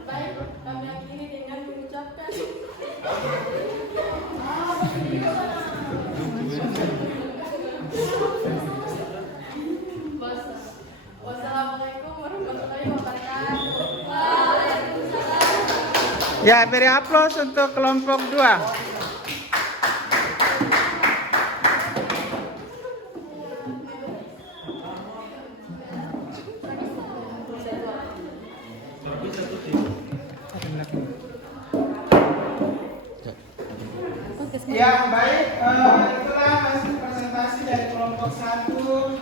Baik, kami akhiri dengan mengucapkan wassalamualaikum warahmatullahi wabarakatuh. Ya, beri aplaus untuk kelompok 2. Ya, baik, itulah hasil presentasi dari kelompok 1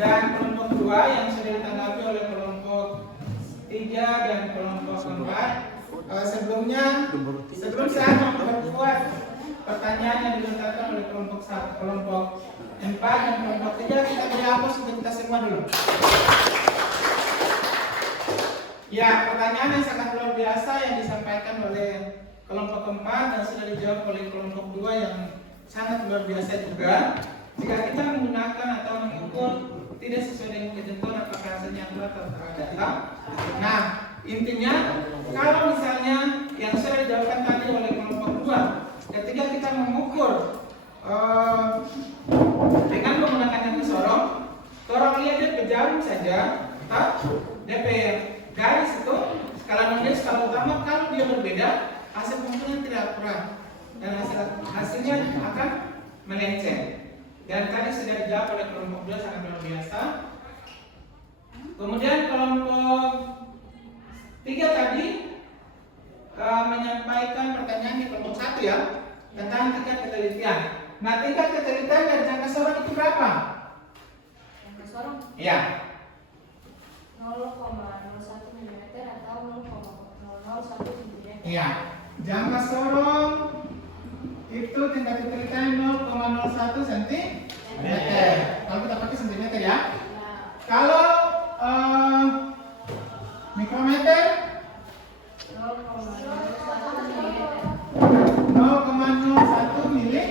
dan kelompok 2 yang sudah ditanggapi oleh kelompok 3 dan kelompok 4. Sebelum saya memperkuat pertanyaan yang dilontarkan oleh kelompok 1, kelompok 4 dan kelompok 3, kita beri aplaus untuk kita semua dulu. Ya, pertanyaan yang sangat luar biasa yang disampaikan oleh kelompok keempat dan sudah dijawab oleh kelompok 2 yang sangat luar biasa juga. Jika kita menggunakan atau mengukur tidak sesuai dengan ketentuan apakah hasilnya akurat atau tidak. Nah, intinya kalau misalnya yang sudah dijawabkan tadi oleh kelompok 2, ketika kita mengukur dengan menggunakan yang sorong, orang lihat DP jarum saja, DP garis itu skala 6 skala utama, kalau dia berbeda hasil pengukuran tidak akurat dan hasilnya akan melenceng. Dan tadi sudah dijawab oleh kelompok 2 sangat luar biasa. Kemudian kelompok 3 tadi menyampaikan pertanyaan di kelompok 1 ya tentang tingkat ketelitian. Nah, tingkat ketelitian dari jangka sorong itu berapa? Jangka sorong? Iya. 0,01 mm atau 0,001 cm. Iya. Jangka sorong itu tingkat ketelitian 0,01 cm. Kalau kita pakai cm ya. Kalau mikrometer 0,01 mm.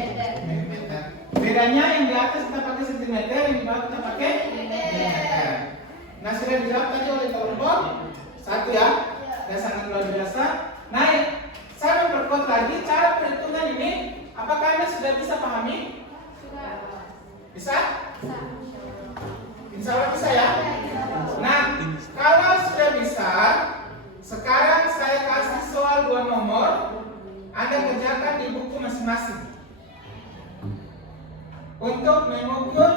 Bedanya yang di atas kita pakai cm, yang di bawah kita pakai mm. Nah, sudah dijawab tadi oleh kelompok 1 ya. Dan sangat luar biasa. Nah, saya memperkuat lagi cara perhitungan ini. Apakah Anda sudah bisa pahami? Bisa? Insya Allah bisa ya. Nah, kalau sudah bisa, sekarang saya kasih soal 2 nomor. Anda kerjakan di buku masing-masing untuk mengukur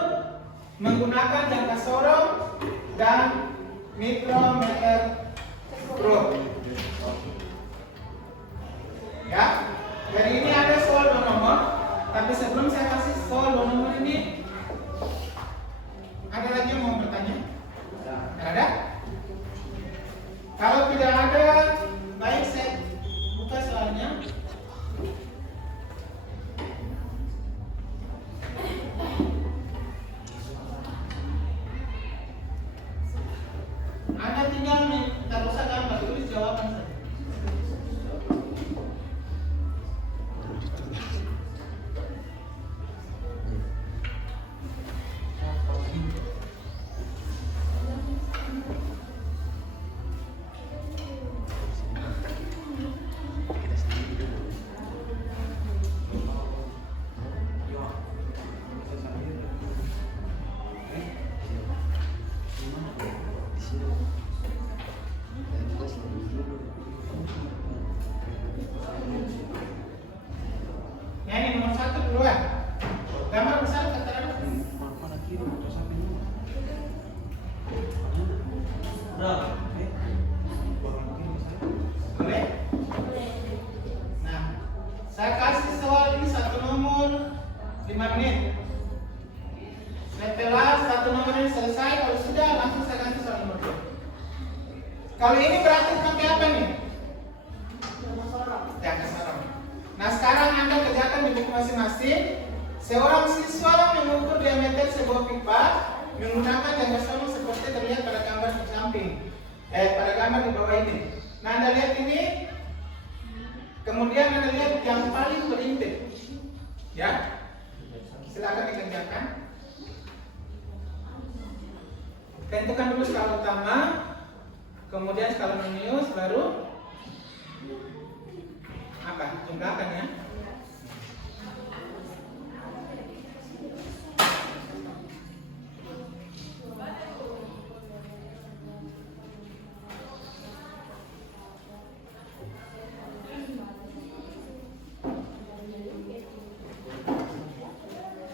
menggunakan jangka sorong dan mikrometer probe. Ya, jadi ini ada soal 2 nomor. Tapi sebelum saya kasih soal 2 nomor ini, ada lagi yang mau bertanya? Ada? Kalau tidak ada, baik saya buka soalnya. Anda tinggal tak usah gambar, tulis jawaban saja. Ya, ini nomor 1 duluan. Gambar besar keterangan. Boleh? Nah, saya kasih soal ini 1 nomor 5 menit. Setelah 1 nomor ini selesai, kalau sudah langsung saya ganti soal nomor 2. Kalau ini berarti pakai apa nih? Jangka sorong. Nah, sekarang Anda kerjakan di buku masing-masing. Seorang siswa mengukur diameter sebuah pipa menggunakan jangka sorong seperti terlihat pada gambar di samping. Pada gambar di bawah ini. Nah, Anda lihat ini. Kemudian Anda lihat yang paling berintik. Ya. Silakan dikerjakan. Tentukan dulu skala utama, kemudian skala minus, baru apa? Jumlahkan ya.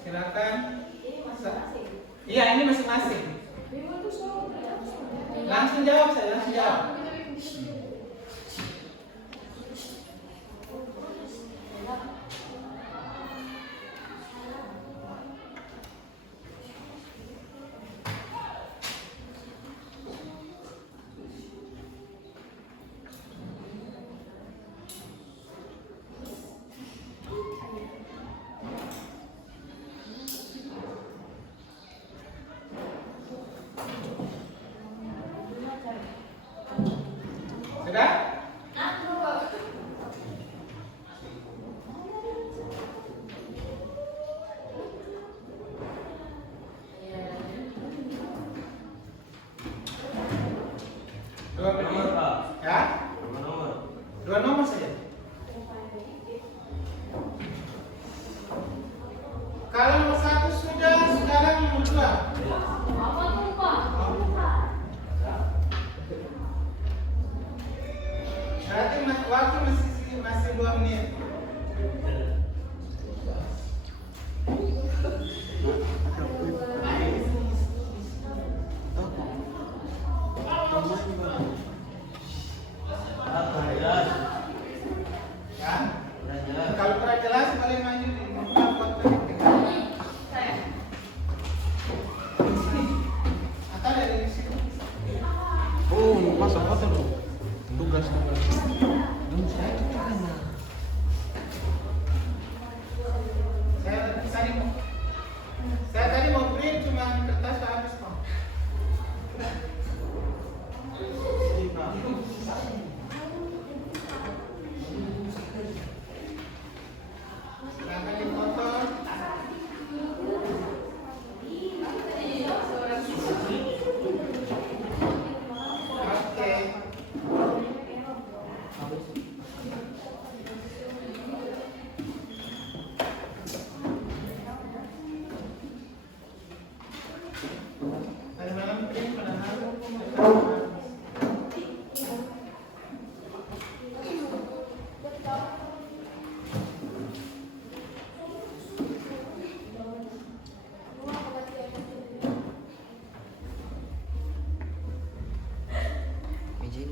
Silakan. Iya, ini masing-masing. Langsung jawab saya, langsung jawab. tugas-tugas. Saya tadi mau print cuma kertas habis kok. Silakan dipoto. Oke. Ada malam print pada hari. Izin.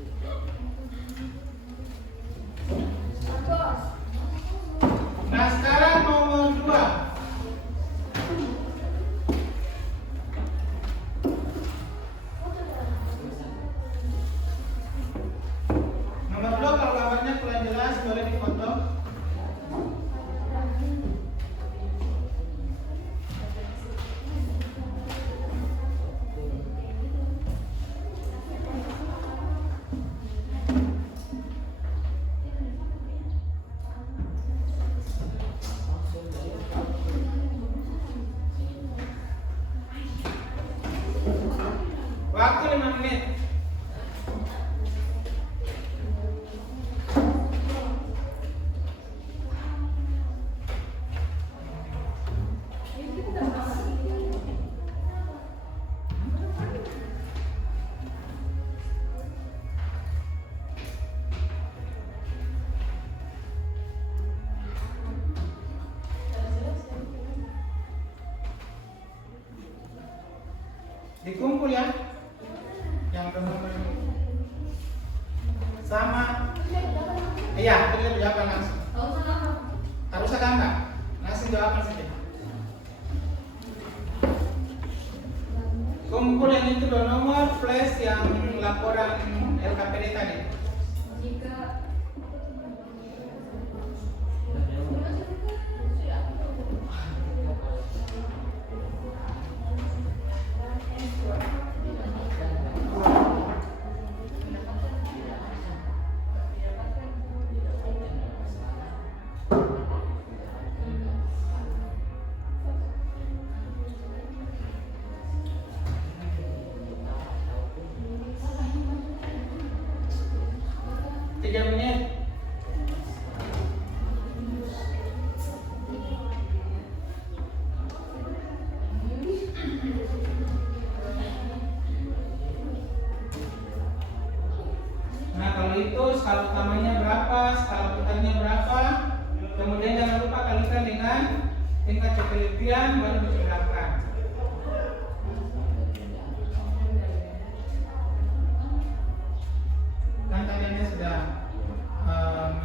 Nah sekarang nomor 2. Nomor 2 kalau gambarnya kurang jelas boleh difoto. Waktu 5 menit. Dikumpul ya. Yang benar sama. Iya, pilih jawaban langsung. Harus ada enggak? Langsung jawaban saja. Kumpul yang itu dua nomor flash yang laporan LKPD tadi. Nah kalau itu skala utamanya berapa, skala putarnya berapa, kemudian jangan lupa kalikan dengan tingkat ketelitian baru diceritakan. Kan kalian sudah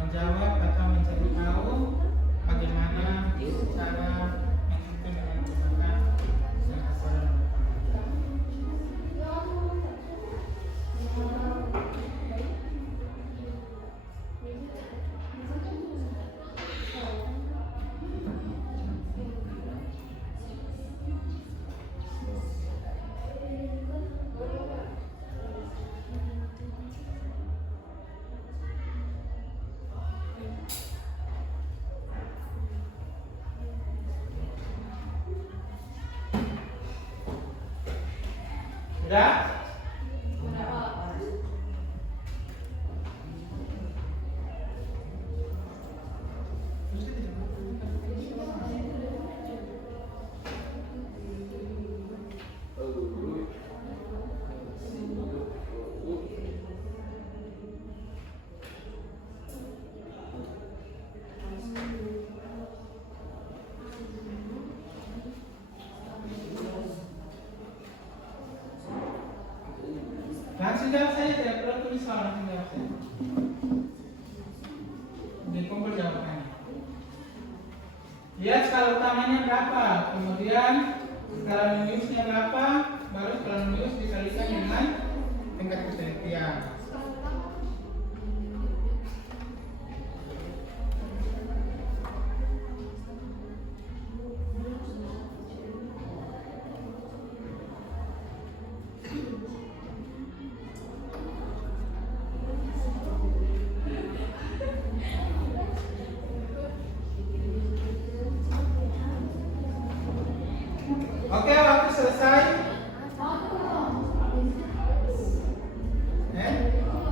menjawab atau mencari tahu bagaimana cara menghitung dengan menggunakan jangka soron. Sudah? Langsung jawab saja, tidak perlu tulis soal, langsung jawab saja. Dikumpul jawabannya. Lihat skala utamanya berapa, kemudian skala numerisnya berapa, baru skala numeris dikalikan dengan tingkat ketelitian. selesai?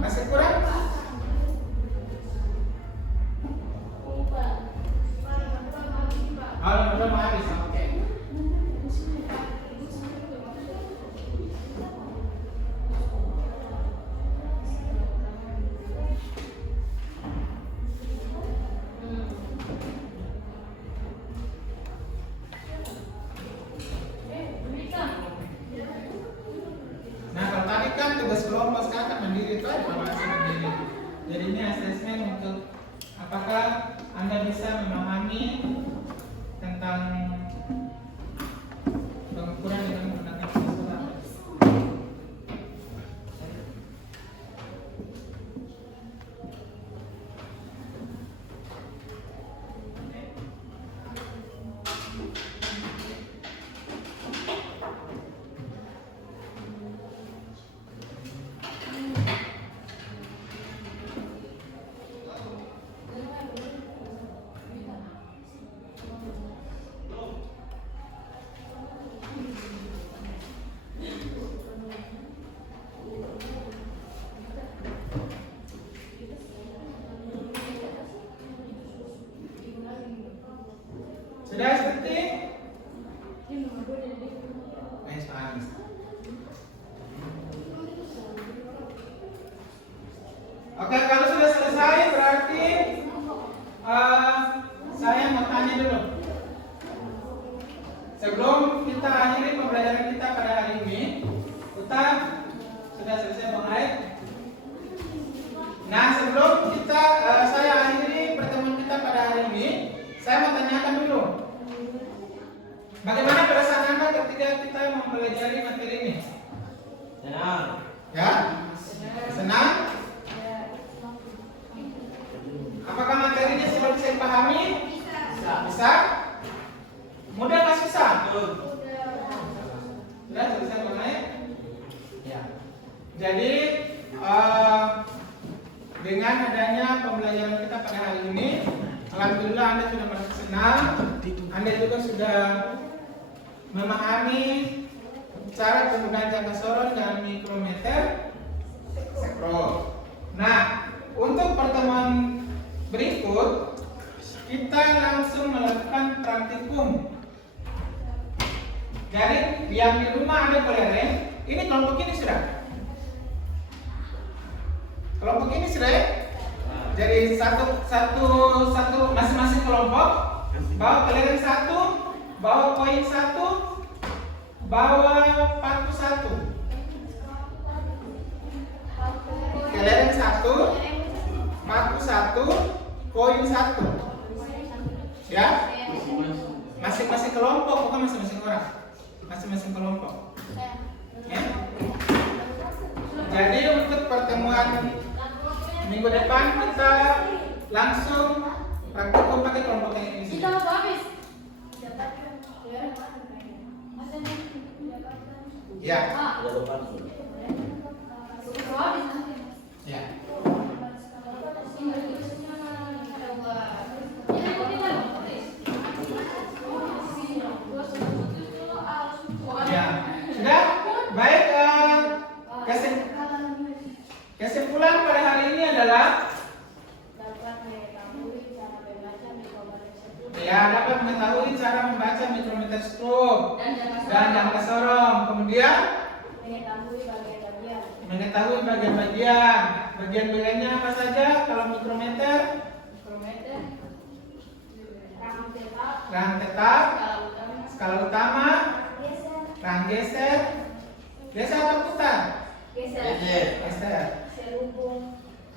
Masih kurang? Belum habis. Oke. Nah, kalau tadi kan tugas kelompok, sekarang mandiri itu evaluasi mandiri. Jadi ini asesmen untuk apakah Anda bisa memahami tentang pengukuran dengan menggunakan solar. Sudah seperti? Paham. Oke, kalau sudah selesai berarti saya mau tanya dulu. Sebelum kita akhiri pembelajaran kita pada hari ini, kita sudah selesai mulai. Nah, sebelum saya akhiri pertemuan kita pada hari ini, saya mau tanyakan dulu. Bagaimana perasaan Anda ketika kita mempelajari materi ini? Senang. Ya? Senang? Apakah materinya sudah bisa dipahami? Bisa? Mudah nggak susah? Sudah selesai mulai? Ya. Jadi dengan adanya pembelajaran kita pada hari ini, alhamdulillah Anda sudah merasa senang. Anda juga sudah memahami cara penggunaan jangka soron dan mikrometer sekro. Nah, untuk pertemuan berikut kita langsung melakukan praktikum. Jadi yang di rumah ada boleh rem. Ini kelompok ini sudah. Kelompok ini sudah. Jadi satu masing-masing kelompok bawa kelereng satu, bawa koin satu, bawa paku satu. Kelereng satu, paku satu, koin satu. Ya? Masing-masing kelompok, bukan masing-masing orang. Masing-masing kelompok. Ya? Jadi untuk pertemuan minggu depan kita langsung praktikum pakai kelompok yang ini. Kita mau habis. Ya. Ya. Ya. Sudah? Baik. Kesimpulan pada hari ini adalah dapat mengetahui cara membaca mikrometer stroke dan jangka sorong. Kemudian mengetahui bagian-bagian. Bagian-bagiannya apa saja? Kalau mikrometer, rang tetap, skala utama, rang geser, atau putar? Geser.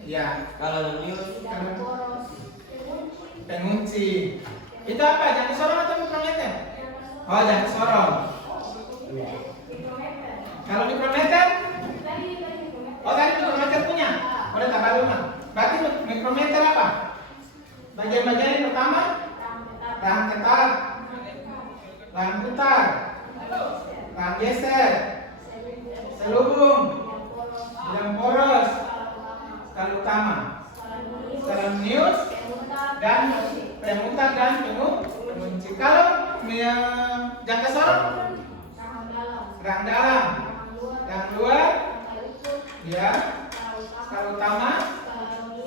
Ya. Kalau news, pengunci. Itu apa? Jangka sorong atau mikrometer? Oh, jangka sorong. Kalau mikrometer? Oh, tadi mikrometer punya. Udah tambah 5. Berarti mikrometer apa? Bagian-bagian yang pertama? Rang tetap, rang putar, rang geser, selubung, bilang poros, skala utama, skala news, dan pemutar dan pengunci. Kalau jangka sorong? Rang dalam, rang luar, ya, skala utama,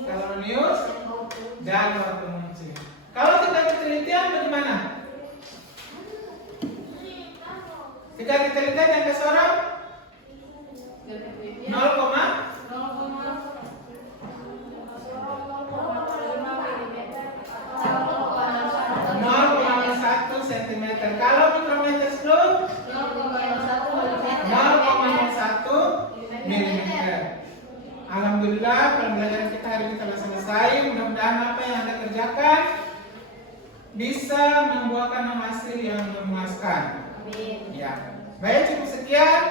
skala Arrhenius, dan waktu mengunci. Kalau kita penelitian bagaimana? Jika kita lihat jangka sorong 0,1 cm. Kalau mikrometer stroke 0,01 mm. Alhamdulillah pembelajaran kita hari ini telah selesai. Mudah-mudahan apa yang Anda kerjakan bisa membuahkan hasil yang memuaskan. Ya. Baik, cukup sekian.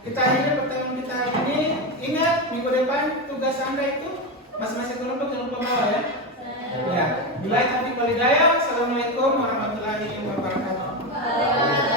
Kita akhiri pertemuan kita hari ini. Ingat, minggu depan tugas Anda itu masing-masing kelompok jangan lupa bawa ya. Ya. Bila taufiq wal hidayah. Assalamualaikum warahmatullahi wabarakatuh.